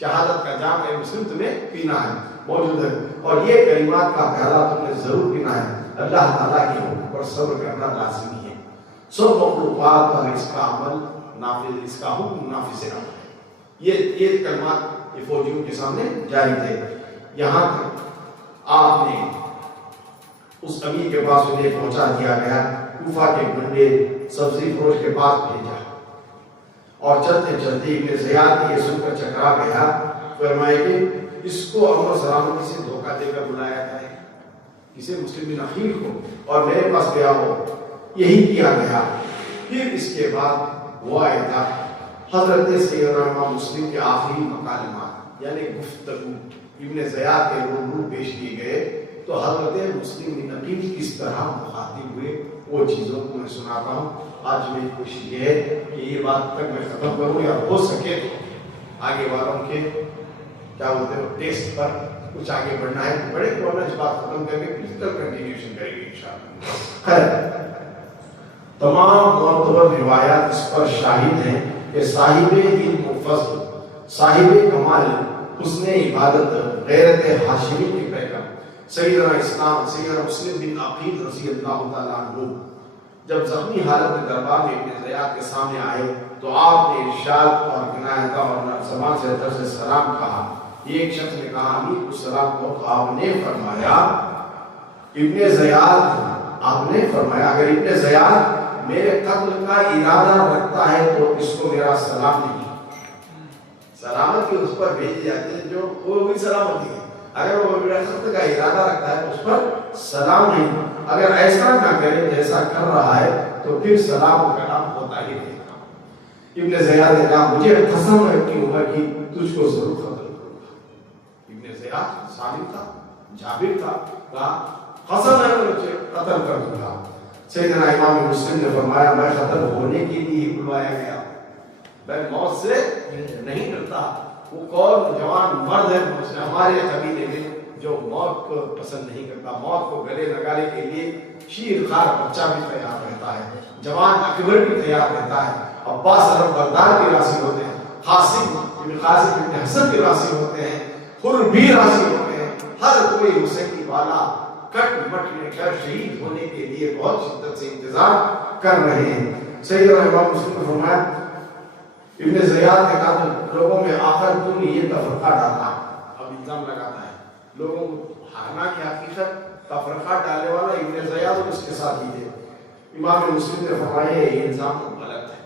شہادت کا جام ہے مسلم تمہیں پینا ہے, موجود ہے. اور یہ کلمات کا پیالہ تم نے ضرور پینا ہے. اللہ تعالیٰ کے حکم پر صبر کرنا لازمی ہے. سب مخلوقات پر اس کا عمل نافذ, اس کا حکم نافذ ہے. یہ کلمات یہ فوجیوں کے سامنے جاری تھے. یہاں تک آپ نے اس امیر کے پاس انہیں پہنچا دیا گیا, کوفہ کے گنڈے سبزی فروش کے پاس بھیجا, اور چلتے چلتے ابن زیاد یہ سن کر چکرا گیا. فرمائے کہ اس کو امن سلامتی سے دھوکہ دے کر بلایا جائے, اسے مسلم بن عقیل کو, اور میرے پاس گیا ہو. یہی کیا گیا. پھر اس کے بعد وہ آیا تھا حضرت سیدنا امام مسلم کے آخری مکالمات, یعنی گفتگو ابن زیاد کے روبرو پیش کیے گئے. تو حضرت مسلم بن عقیل کس طرح مخاطب ہوئے, وہ چیزوں کو میں سناتا ہوں. آج میری کوشش یہ ہے کہ یہ بات تک میں ختم کروں, یا ہو سکے آگے والوں کے کیا بولتے ہیں ٹیسٹ پر کچھ آگے بڑھنا ہے تو بڑے, ورنہ اس بات ختم کر کے فزیکل کنٹینیوشن کریں گے انشاءاللہ. خیر, تمام معتبر روایات اس پر شاہد ہیں کہ صاحب علم و فضل, صاحب کمال, حسن عبادت, غیرت ہاشمی کے پیغام سیدنا اسلام سیدنا مسلم بن عقیل رضی اللہ تعالیٰ عنہ جب زخمی حالت میں دربار میں ابن زیاد کے سامنے آئے تو آپ نے ارشاد اور کنایت اور زبان سے درس سلام کہا. ایک شخص نے کہا امیر کو سلام کو, تو آپ نے فرمایا ابن زیاد, آپ نے فرمایا اگر ابن زیاد میرے قتل کا ارادہ رکھتا ہے تو اس کو میرا سلام نہیں. سلامت کی اس پر بھیجی جاتی ہے جو وہ بھی سلامتی ہے. اگر وہ میرے قتل کا ارادہ رکھتا ہے تو اس پر سلام نہیں. اگر ایسا نہ کرے جیسا کر رہا ہے تو پھر سلام و کلام ہوتا ہی نہیں. ابن زیاد نے کہا مجھے قسم ہے کہ عمر کی تجھ کو ضرور قتل کروں گا. ابن زیاد صالح تھا, جابر تھا, کہا قسم ہے مجھے قتل کر دوں گا. سیدنا امام مسلم نے فرمایا میں قتل ہونے کے لیے بلوایا گیا, میں موت سے نہیں ڈرتا. وہ کون جوان مرد ہے ہمارے قبیلے میں جو موت کو پسند نہیں کرتا, موت کو گلے لگانے کے لیے شیر خار بچہ بھی تیار رہتا ہے, جوان اکبر بھی تیار رہتا ہے, عباس علم بردار بھی راضی ہوتے ہیں, قاسم ابن حسن بھی راضی ہوتے ہیں, حر بھی راضی ہوتے ہیں. ہر کوئی حسین کی والا کٹ مٹ میں کر شہید ہونے کے لیے بہت شدت سے انتظار کر رہے ہیں. سیدنا امام مسلم نے فرمایا ابن زیاد نے کہا لوگوں میں آخر تم نے یہ تفرقہ ڈالا. اب الزام لگاتا ہے لوگوں کو, حالانکہ حقیقت تفرقہ ڈالنے والا ابن زیاد اور اس کے ساتھ ہی تھے. امام مسلم نے فرمایا یہ الزام غلط ہے,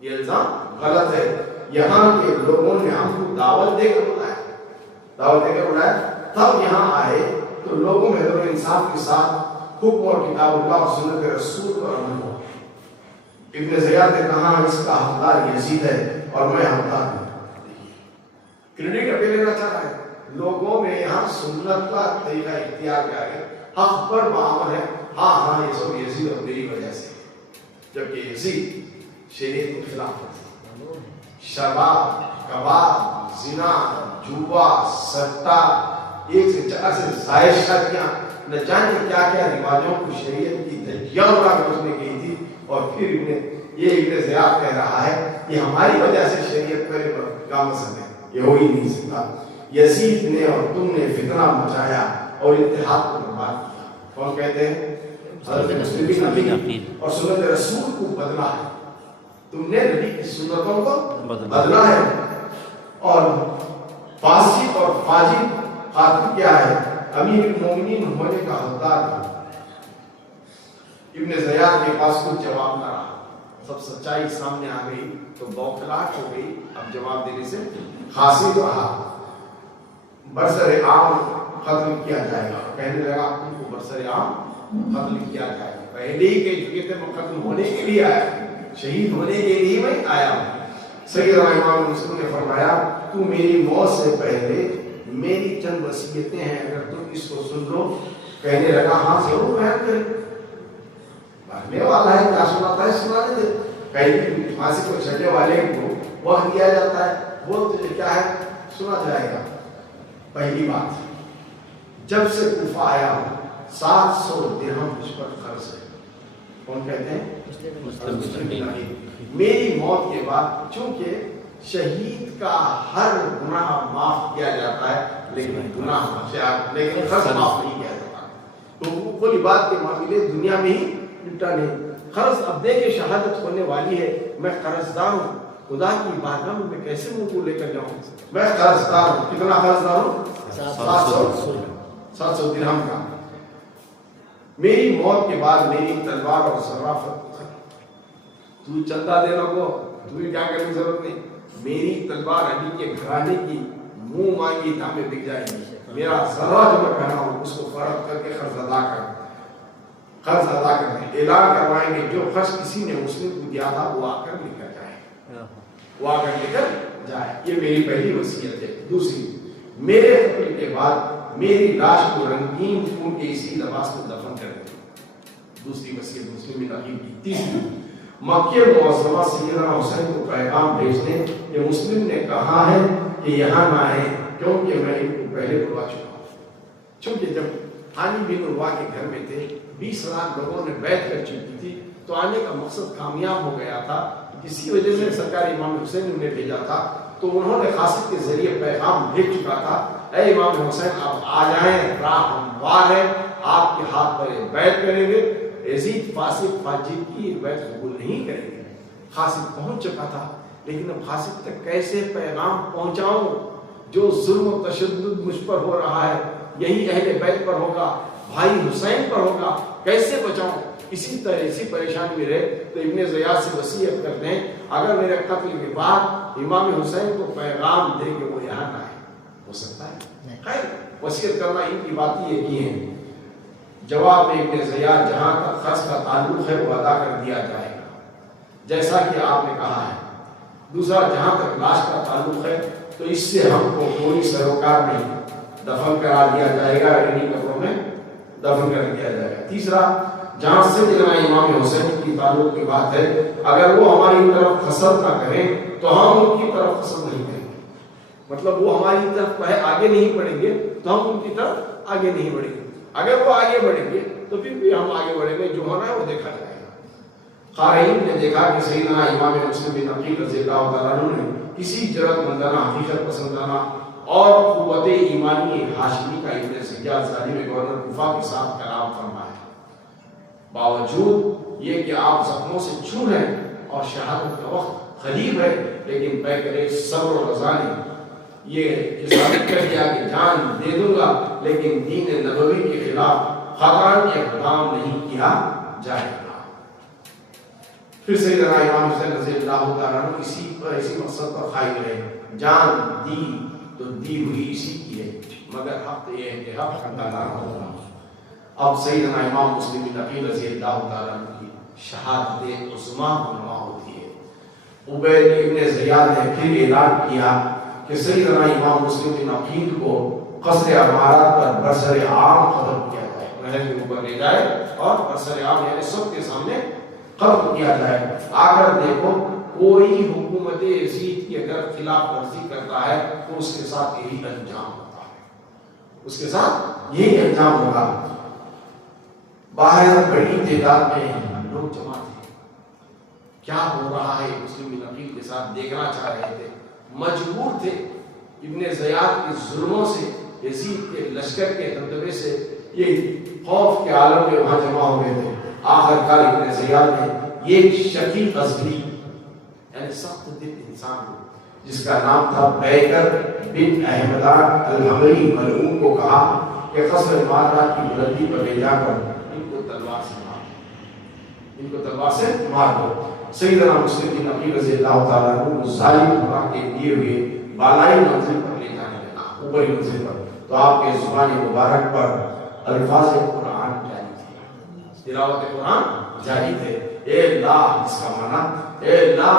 یہ الزام غلط ہے. یہاں کے لوگوں نے ہم کو دعوت دے کر بلایا, تب یہاں آئے تو لوگوں میں تو انصاف کے ساتھ حکم اور کتاب اللہ اور سنت رسول پر عمل ہو. ابن زیاد نے کہا اس کا حقدار یزید ہے اور میں حقدار ہوں. کریڈٹ اپنے لینا چاہ رہا ہے, لوگوں میں یہاں سنت کا طریقہ اختیار کیا ہے، حق پر معامل ہے، ہاں یہ سب یزید اور میری وجہ سے، جبکہ یزید شریعت کے خلاف ہے، شراب، کباب، زنا، جوا، سٹا، ایک سے چار سے زائد شادیاں، نہ جانے کیا کیا رواجوں کو شریعت کی دھجیاں اڑا کر اس نے کی تھی، اور پھر ابن زیاد کہہ رہا ہے کہ ہماری وجہ سے شریعت پر گامزن ہے، یہ ہو ہی نہیں سکتا۔ یزید نے اور تم نے فتنہ مچایا اور اتحاد کو برباد کیا۔ کون کہتے ہیں؟ حضرت مسلم بن عقیل، اور سنت رسول کو بدلا ہے، تم نے نبی کی سنتوں کو بدلا ہے، اور فاسق اور فاجر قاتل کیا ہے؟ امیر المومنین ہونے کا حقدار ہے۔ ابن زیاد کے پاس کچھ جواب نہ رہا، سب سچائی سامنے آ گئی تو بوکھلاہٹ ہو گئی، اب جواب دینے سے خاصی رہا۔ برسر عام قتل کیا جائے گا، کہنے لگا تم کو برسر عام قتل کیا جائے گا، پہلے ہی کہہ چکے تھے میں قتل ہونے کے لیے آیا، شہید ہونے کے لیے میں آیا ہوں۔ سیدنا امام مسلم نے فرمایا تو میری موت سے پہلے میری چند وصیتیں ہیں، اگر تم اس کو سن لو۔ کہنے لگا ہاں ضرور بیان کریں، مرنے والا ہے، کیا سناتا ہے سنانے دے، کہیں پھانسی کو چڑھنے والے کو وقت دیا جاتا ہے، وہ تجھے کیا ہے سنا جائے گا۔ پہلی بات، جب سے کوفہ آیا ہوں 700 درہم مجھ پر قرض ہے۔ کون کہتے ہیں؟ میری موت کے بعد، چونکہ شہید کا ہر گناہ معاف کیا جاتا ہے لیکن گناہ لیکن قرض معاف نہیں کیا جاتا، تو وہ بات کے معاملے دنیا میں ہی نپٹا نہیں۔ قرض اب دے کے شہادت ہونے والی ہے، میں قرض دار ہوں، خدا کی بارگاہ میں کیسے منہ کو لے کر جاؤں؟ میں قرض دار ہوں، کتنا قرض دار ہوں؟ 700 درہم کا۔ میری موت کے بعد میری تلوار اور صرافت تو چندہ دینا کو تمہیں کیا کرنے کی ضرورت نہیں، میری تلوار علی کے گھرانے کی منہ مانگی دامیں بک جائے گی، میرا ذرہ جو میں کہنا ہوں اس کو فروخت کر کے قرض ادا کر دیں، اعلان کروائیں گے جو خرچ کسی نے مسلم کو دیا تھا وہ آ کر لے کر جائے، وہ آ کر لے کر جائے۔ یہ میری پہلی وصیت ہے۔ دوسری، میرے قتل کے بعد میری لاش کو رنگین خون کے اسی لباس میں دفن کر دیں، دوسری وصیت مسلم بن عقیل کی۔ تیسری، مکہ معظمہ سیدنا حسین کو پیغام بھیجنے کہ مسلم نے کہا ہے کہ یہاں نہ آئے کیونکہ میں ان کو پہلے بلوا چکا ہوں۔ چونکہ جب علی بن عروہ کے گھر میں تھے 20 لاکھ لوگوں نے بیعت کر چکی تھی تو آنے کا مقصد کامیاب ہو گیا تھا، کسی وجہ سے سرکار امام حسین نے انہیں بھیجا تھا، تو انہوں نے قاصد کے ذریعے پیغام بھیج چکا تھا، اے امام حسین آپ آ جائیں، راہ ہموار ہے، آپ کے ہاتھ پر بیعت کریں گے، یزید فاسق فاجر کی بیعت قبول نہیں کریں گے۔ قاصد پہنچ چکا تھا، لیکن اب قاصد تک کیسے پیغام پہنچاؤں؟ جو ظلم و تشدد مجھ پر ہو رہا ہے یہی اہل بیت پر ہوگا، بھائی حسین پر ہوگا، کیسے بچاؤں؟ اسی طرح اسی پریشانی میں رہے تو ابن زیاد سے وصیت کرتے ہیں اگر میرے قتل کے بعد امام حسین کو پیغام دے کہ وہ یہاں نہ آئے، ہو سکتا ہے؟ خیر، وصیت کرنا ان کی باتیں یہ کی ہیں۔ جواب میں ابن زیاد جہاں تک قرض کا تعلق ہے وہ ادا کر دیا جائے گا جیسا کہ آپ نے کہا ہے۔ دوسرا، جہاں تک لاش کا تعلق ہے تو اس سے ہم کو کوئی سروکار نہیں، دفن کرا دیا جائے گا، انہی قبروں میں دفن کر دیا جائے گا۔ تیسرا، جہاں سے جناب امام حسین کی تعلق کی بات ہے، اگر وہ ہماری طرف قصد نہ کریں تو ہم ان کی طرف قصد نہیں کریں گے، مطلب وہ ہماری طرف آگے نہیں بڑھیں گے تو ہم ان کی طرف آگے نہیں بڑھیں گے، اگر وہ آگے بڑھیں گے تو پھر بھی ہم آگے بڑھیں گے، جو ہونا ہے وہ دیکھا جائے گا۔ قارئین نے دیکھا کہ سیدنا امام مسلم بن عقیل رضی اللہ تعالیٰ عنہ نے کسی جرأت مندانہ، حقیقت پسندانہ اور قوت ایمانی ہاشمی کا ابن زیاد ظالم گورنر کوفہ کے ساتھ کلام فرمایا، باوجود یہ کہ آپ زخموں سے چھو ہیں اور شہادت کا وقت قریب ہے، لیکن بہتر صبر و رضا نے یہ ثابت کر دیا کہ جان دے دوں گا لیکن دین نبوی کے خلاف خاطران اقدام نہیں کیا جائے گا۔ پھر سیدنا امام حسین رضی اللہ تعالیٰ عنہ اسی مقصد پر قائم رہے، جان دی تو دی ہوئی اسی کی ہے، مگر حق یہ ہے کہ حق ادا نہ ہوگا۔ اب سیدنا امام مسلم بن عقیل رضی اللہ تعالیٰ عنہ کی شہادت عظمیٰ عنوان ہوتی ہے۔ عبید ابن زیاد نے پھر اعلان کیا کہ سیدنا امام مسلم بن عقیل کو قصر عمارت پر برسر عام ختم کیا جائے، محل کے اوپر لے جائے اور برسر عام یعنی سب کے سامنے ختم کیا جائے۔ آ کر دیکھو کوئی حکومت یزید کی اگر خلاف ورزی کرتا ہے تو اس کے ساتھ یہی انجام ہوتا ہے، اس کے ساتھ یہی انجام ہوگا۔ باہر بڑی تعداد میں لوگ جمع تھے، کیا ہو رہا ہے مسلم بن عقیل کے ساتھ دیکھنا چاہ رہے تھے، مجبور تھے ابن زیاد کے ظلموں سے، یزید کے لشکر کے دبدبے سے، یہ خوف کے عالم میں وہاں جمع ہو گئے تھے۔ آخر کار ابن زیاد نے یہ شقی غزنی یعنی سخت دل انسان کو جس کا نام تھا بیکر بن احمدان الحمری ملعون کو کہا کہ قصر عمارت کی بلندی پر لے جا کر ان کو تلوار سے مار دو۔ سیدنا مسلم بن عقیل رضی اللہ تعالیٰ عنہ ظالم حکام کے دیے ہوئے بالائی منزل پر لے جانے لگا، اوپری منزل پر، تو آپ کے زبان مبارک پر الفاظ قرآن جاری تھے، تلاوت قرآن جاری تھے۔ اے اللہ، اس کا معنی اے اللہ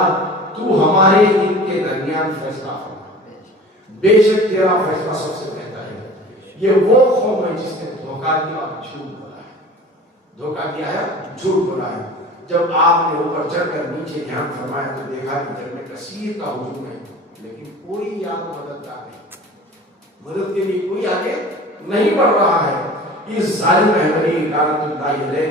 تو ہمارے ان کے درمیان فیصلہ فرما، بے شک تیرا فیصلہ سب سے بہتر ہے۔ یہ وہ قوم ہے جس نے دھوکہ دیا اور جھوٹ بولا ہے، دھوکہ دیا ہے، جھوٹ بولا ہے۔ جب آپ نے اوپر چڑھ کر نیچے دھیان فرمایا تو دیکھا کہ جب میں کثیر کا ہجوم ہے لیکن کوئی یاد مددگار نہیں، مدد کے لیے کوئی آگے نہیں بڑھ رہا ہے۔ اس ظالم احمدی لعنت اللہ علیہ نے،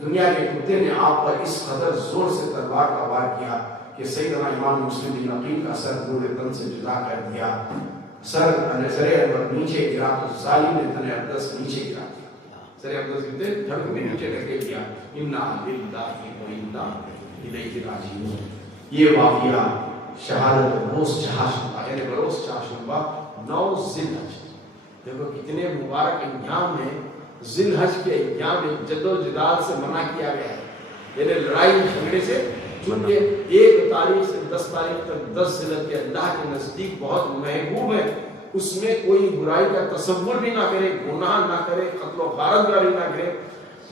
دنیا کے کتے نے آپ پر اس قدر زور سے تلوار کا وار کیا کہ سیدنا امام مسلم بن عقیل کا سر پورے تن سے جدا کر دیا، سر انور نیچے گرا تو ظالم نے تن اقدس نیچے گرا دیا، سر اقدس کہتے دھڑ میں نیچے ڈھکیل دیا۔ انا للہ و انا الیہ راجعون۔ یہ واقعہ شہادت روز چہارشنبہ یعنی بروز چہارشنبہ 9 ذی الحج، دیکھو کتنے مبارک ایام ہیں، ذی الحج کے ایام میں جد و جدال سے منع کیا گیا ہے، یعنی لڑائی جھگڑے سے، چونکہ 1 تاریخ سے 10 تاریخ تک 10 ذی الحج کے اللہ کے نزدیک بہت محبوب ہے، اس میں کوئی برائی کا تصور بھی نہ کرے، گناہ نہ کرے، قتل و غارت گاری نہ کرے۔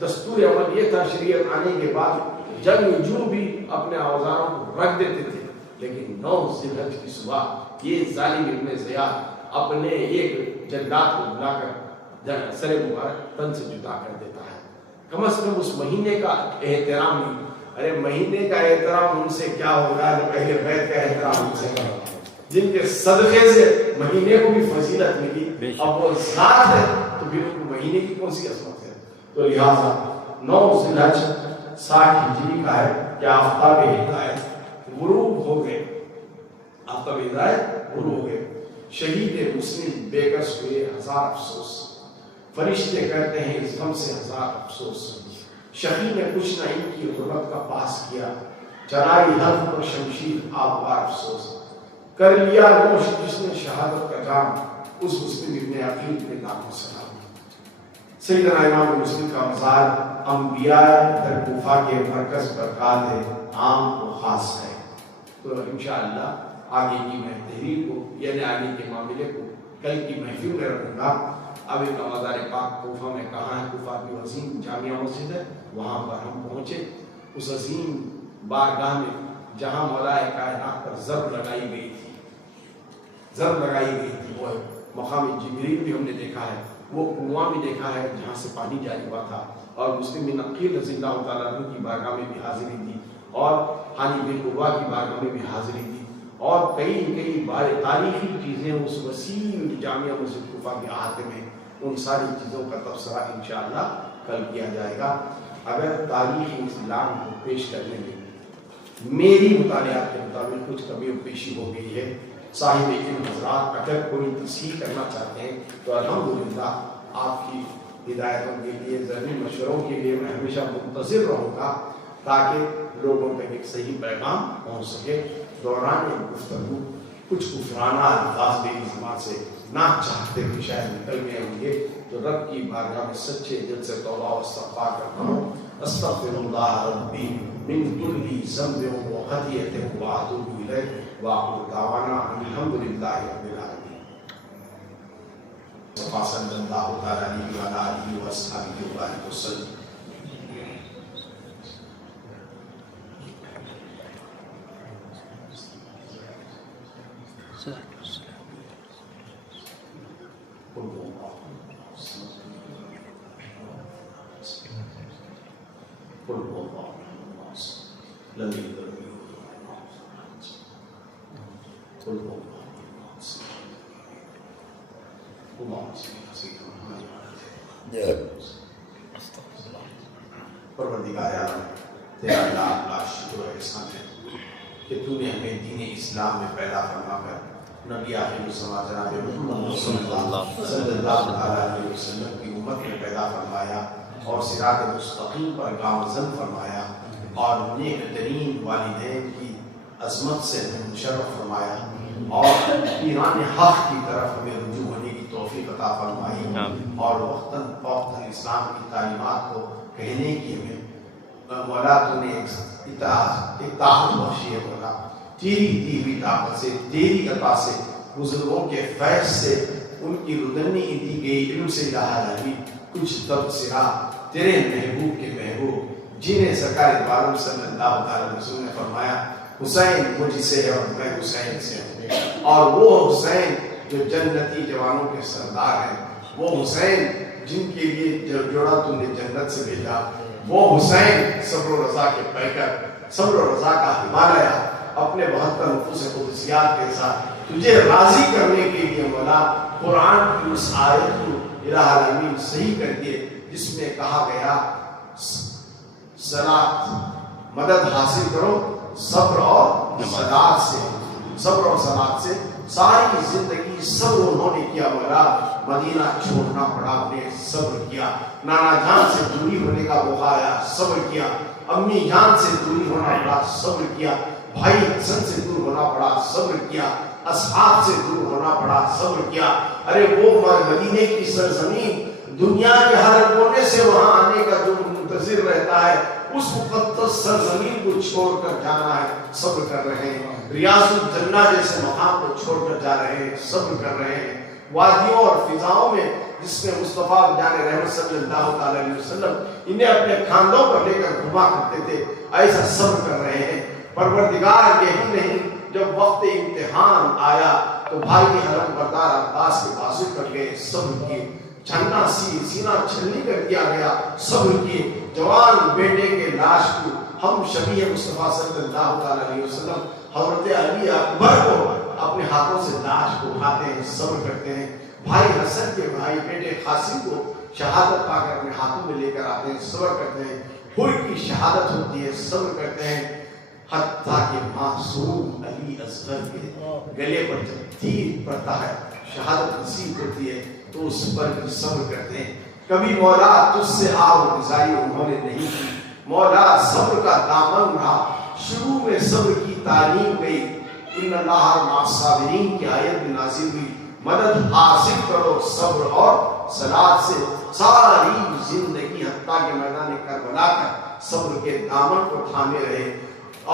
دستور عمل یہ تھا شریعت آنے کے بعد جنگجو بھی اپنے اوزاروں کو رکھ دیتے تھے، لیکن 9 ذی الحج کی صبح یہ ظالم ابن زیاد اپنے ایک جلاد کو بلا کر سر مبارک تن سے جدا کر دیتا ہے۔ کم از کم اس مہینے کا احترام نہیں، ارے مہینے کا احترام ان سے کیا ہوگا جو پہلے بیت کا احترام ان سے کرو، جن کے صدقے سے مہینے کو بھی فضیلت ملی، اب وہ ذات ہے تو پھر ان کو مہینے کی کون سی عظمت ہے۔ تو لہٰذا 9 ذی الحج 60 ہجری کا ہے کہ آفتاب ہدایت غروب ہو گئے، آفتاب ہدایت غروب ہو گئے۔ شہید مسلم بے کس ہوئے 1000 افسوس، فرشتے کہتے ہیں اس غم سے 1000 افسوس۔ شقی نے کچھ نہ ان کی غربت کا پاس کیا، چرائی حلف پر شمشیر آبار افسوس، کر لیا نوش جس نے شہادت کا جام، اس مسلم ابن عقیل کے نام سلام۔ سیدنا امام مسلم کا مزار انبیاء در کوفہ کے مرکز پر برکات عام و خاص ہے۔ تو انشاءاللہ آگے کی میں تحریر کو یعنی آگے کے معاملے کو کل کی محفل میں رکھوں گا۔ اب ایک مزار پاک کوفہ میں کہاں ہے؟ کوفہ کی عظیم جامعہ مسجد ہے، وہاں پر ہم پہنچے، اس عظیم بارگاہ میں جہاں مولا کائنات پر ضرب لگائی گئی تھی، وہ مقام جبریل بھی ہم نے دیکھا ہے، وہ کنواں بھی دیکھا ہے جہاں سے پانی جاری ہوا تھا، اور مسلم بن عقیل رضی اللہ تعالیٰ عنہ کی بارگاہ میں بھی حاضری دی، اور حانی بن عروہ کی بارگاہ میں بھی حاضری دی، اور کئی تاریخی چیزیں اس وسیع جامعہ مسجد کوفہ کے احاطے میں، ان ساری چیزوں کا تبصرہ انشاءاللہ کل کیا جائے گا۔ اگر تاریخ اسلام کو پیش کرنے میں میری مطالعات کے مطابق کچھ کمی و پیشی ہو گئی ہے، صاحب علم حضرات اگر کوئی تصحیح کرنا چاہتے ہیں تو الحمدللہ آپ کی ہدایتوں کے لیے، ذہنی مشوروں کے لیے میں ہمیشہ منتظر رہوں گا تاکہ لوگوں تک ایک صحیح پیغام پہنچ سکے۔ دوران گفتگو کچھ کفرانہ الفاظ میری زبان سے نہ چاہتے بھی شاید نکل گئے ہوں گے، تو رب کی بارگاہ میں سچے دل سے توبہ و استغفار کرتا ہوں۔ استغفر اللہ ربی من کل ذنب و خطیئۃ واتوب الیہ وآخر دعوانا الحمدللہ رب العالمین۔ صلی اللہ تعالیٰ علیہ وعلیٰ آلہ وصحبہ وبارک وسلم۔ السلام پروردگار عالم تیرا لاکھ لاکھ شکر و احسان ہے کہ تو نے ہمیں دین اسلام میں پیدا فرما کر نبی آخر الزمان جناب محمد صلی اللہ علیہ وسلم کی امت میں پیدا فرمایا اور صراط مستقیم پر گامزن فرمایا اور نیک ترین والدین کی عظمت سے ہمیں مشرف فرمایا اور پیران حق کی طرف ہمیں رجوع ہونے کی توفیق عطا فرمائی اور وقتاً فوقتاً اسلام کی تعلیمات کو کہنے کی ہمیں مولا تو نے ایک طاقت بخشی ہے مولا، تیری دی ہوئی طاقت سے، تیری عطا سے، بزرگوں کے فیض سے، ان کی ردنی دی گئی علم سے الہ العالمین کچھ تبصرہ تیرے محبوب کے محبوب جنہیں سرکار عالم صلی اللہ علیہ وسلم نے فرمایا حسین مجھ سے ہے اور میں حسین سے ہوں، اور وہ حسین جو جنتی جوانوں کے سردار ہیں، وہ حسین جن کے لیے جوڑا تو نے جنت سے بھیجا، وہ حسین صبر و رضا کے پیکر، صبر و رضا کا ہمالیہ، اپنے 72 نفوس قدسیات کے ساتھ تجھے راضی کرنے کے لیے مولا قرآن کی اس آیت کو الہ العالمین صحیح کر دیے جس میں کہا گیا صلاۃ مدد حاصل کرو صبر اور صلاۃ سے، صبر اور صلاۃ سے۔ ساری زندگی صبر انہوں نے کیا مولا، مدینہ چھوڑنا پڑا انہیں، صبر کیا، نانا جان سے دوری ہونے کا موقع آیا، صبر کیا، امی جان سے دوری ہونا پڑا، صبر کیا، بھائی حسن سے دور ہونا پڑا، صبر کیا، اصحاب سے دور ہونا پڑا، صبر کیا۔ ارے وہ مدینے کی سرزمین دنیا کے ہر کونے سے وہاں آنے کا جو منتظر رہتا ہے، اس مقدس سرزمین کو چھوڑ کر جانا ہے، صبر کر رہے ہیں۔ ریاض الجنہ جیسے مقام کو چھوڑ کر جا رہے ہیں، صبر کر رہے ہیں۔ وادیوں اور فضاؤں میں جس میں مصطفیٰ جان رحمت صلی اللہ علیہ وسلم انہیں اپنے کاندھوں پر لے کر گھما کرتے تھے، ایسا صبر کر رہے ہیں۔ پروردگار یہی نہیں، جب وقت امتحان آیا تو بھائی حرم بردار عباس کے بازو کر گئے، صبر کیے، جھنڈا سینہ چھلنی کر دیا گیا، صبر کیے۔ جوان بیٹے کے لاش کو ہم شبیہ مصطفیٰ صلی اللہ علیہ وسلم حضرت علی اکبر کو اپنے ہاتھوں سے لاش کو اٹھاتے ہیں، صبر کرتے ہیں۔ بھائی حسن کے بھائی بیٹے قاسم کو شہادت پا کر اپنے ہاتھوں میں لے کر آتے ہیں، صبر کرتے ہیں۔ حر کی شہادت ہوتی ہے، صبر کرتے ہیں۔ حتیٰ کہ معصوم علی اصغر کے گلے پر جب تیر پڑتا ہے، شہادت نصیب ہوتی ہے تو اس پر بھی صبر کرتے ہیں۔ کبھی مولا تجھ سے آہ گزاری انہوں نے نہیں کی، مولا صبر کا دامن رہا، شروع میں صبر کی تعلیم گئی، ان اللہ مع الصابرین کی آیت میں نازل ہوئی، مدد حاصل کرو صبر اور صلاۃ سے۔ ساری زندگی حتیٰ کہ میدان کربلا تک صبر کے دامن کو تھامے رہے،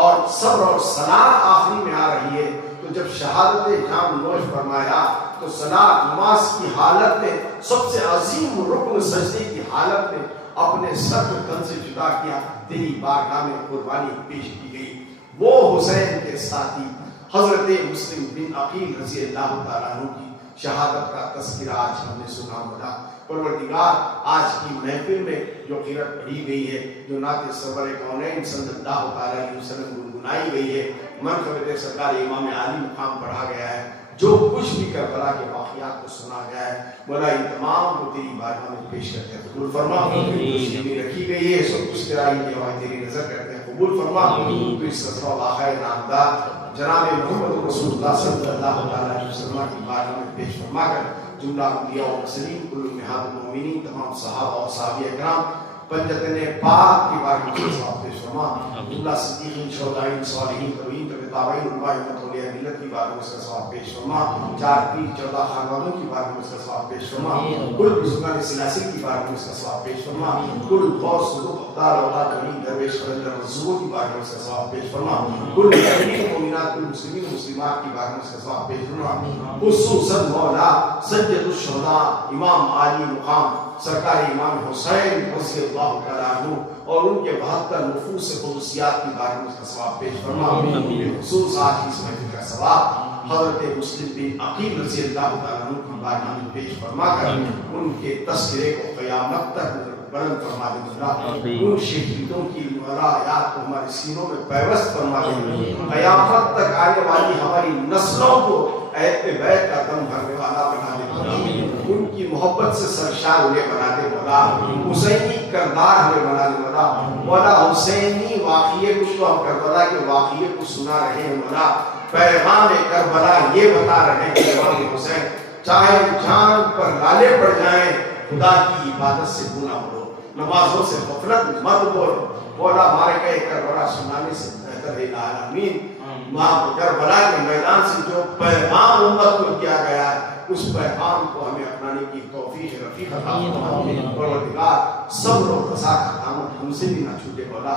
اور صبر اور صلاۃ آخری میں آ رہی ہے تو جب شہادت جام نوش فرمایا تو صلاۃ نماز کی حالت میں سب سے عظیم رکن سجدے کی حالت میں اپنے سر کو تن سے جدا کیا، تیری بارگاہ میں قربانی پیش کی گئی۔ وہ حسین کے ساتھی حضرت مسلم بن عقیل رضی اللہ تعالیٰ عنہ کی شہادت کا تذکرہ آج ہم نے سنا ہوگا۔ پروردگار آج کی محفل میں جو قرأت پڑھی گئی ہے، جو نعت سرور کونین صلی اللہ علیہ وسلم گنگنائی گئی ہے، منقبت سرکار امام عالی مقام پڑھا گیا ہے، جو کچھ بھی کربلا کے واقعات کو سنا گیا ہے، مولا ان تمام کو تیری بارگاہ میں پیش کرتے ہیں، قبول فرما۔ جو رکھی گئی ہے سب کچھ تیرا ہی دیوا ہے، تیری نظر کرتے ہیں، قبول فرما۔ تو اس سفر واقعہ نامدار جناب محمد رسول اللہ صلی اللہ علیہ وسلم کی بارگاہ میں پیش فرما کر جملہ انبیاء و مرسلین کل امہات المؤمنین تمام صحابہ و صحابہ اکرام پنجتن پاک کی بارگاہ میں ثواب پیش فرما۔ جملہ صدیقین شہدائین صالحین طبعین تابعین علماء امت اولیاء ملت کی بارگاہ میں اس کا ثواب پیش فرما۔ 4 پیر 14 خاندانوں کی بارگاہ میں اس کا ثواب پیش فرما۔ کل بزرگان سلاسل کی بارگاہ میں اس کا ثواب پیش فرما۔ کل غوث صدوق اقدار اولاد ولی درویش قلندر منصوبوں کی بارگاہ میں اس کا ثواب پیش فرما۔ کل مومنین مومنات کل مسلمین و مسلمات کی بارگاہ میں اس کا ثواب پیش فرما۔ خصوصاً مولا سید الشہداء امام عالی مقام سرکار امام حسین رضی اللہ تعالیٰ عنہ اور ان کے 72 نفوس قدسیات کی بارگاہ میں اس کا ثواب پیش فرما۔ خصوص آج کی اس محفل کا ثواب حضرت مسلم بن عقیل رضی اللہ تعالیٰ عنہ کی بارگاہ میں پیش فرما کر ان کے تذکرے کو قیامت تک بلند فرما دے مولا، ان شہیدوں کی مولا یاد کو ہمارے سینوں میں پیوست فرما دے، قیامت تک آنے والی ہماری نسلوں کو اہل بیت کا دم بھرنے والا بنا دے مولا، ان کی محبت سے سرشار انہیں بنا دے مولا، حسینی کردار ہمیں بنا دے مولا، مولا حسینی واقعے کو تو ہم کربلا کے واقعے کو سنا رہے ہیں مولا، پیغام کربلا یہ بتا رہے ہیں کہ امام حسین چاہے جان پر لالے پڑ جائیں خدا کی عبادت سے گناہ ہو، نمازوں سے غفلت مت بولو، مولا ہمارے کہے کربلا سنانے سے بہتر ہے العالمین، کربلا کے میدان سے جو پیغام امت کو کیا گیا ہے اس پیغام کو ہمیں اپنانے کی توفیق رفیق عطا فرما، پروردگار صبر و رضا کا دامن ہم سے بھی نہ چھوٹے مولا،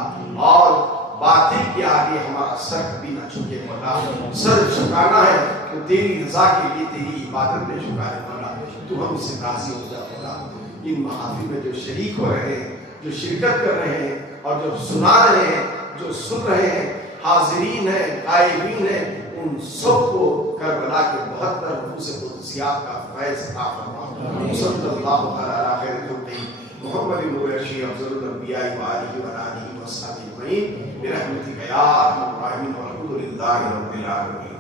اور باطل کے آگے ہمارا سر کبھی نہ چھکے مولا، سر جھکانا ہے تو تیری رضا کے لیے تیری عبادت میں جھکائے مولا، تو ہم سے راضی ہو جا مولا، ان محافل میں جو شریک ہو رہے ہیں، جو شرکت کر رہے ہیں اور جو سنا رہے ہیں، جو سن رہے ہیں، حاضرین ہیں، غائبین ہیں، ان سب کو کربلا کے 72 نفوس قدسیات کا فیض عطا فرما، صلی اللہ علیہ خیر خلقہ محمد نور ارشی افضل الانبیاء وآلہ وآلہ وصحبہ اجمعین برحمتک یا ارحم الراحمین والحمد للہ رب العالمین۔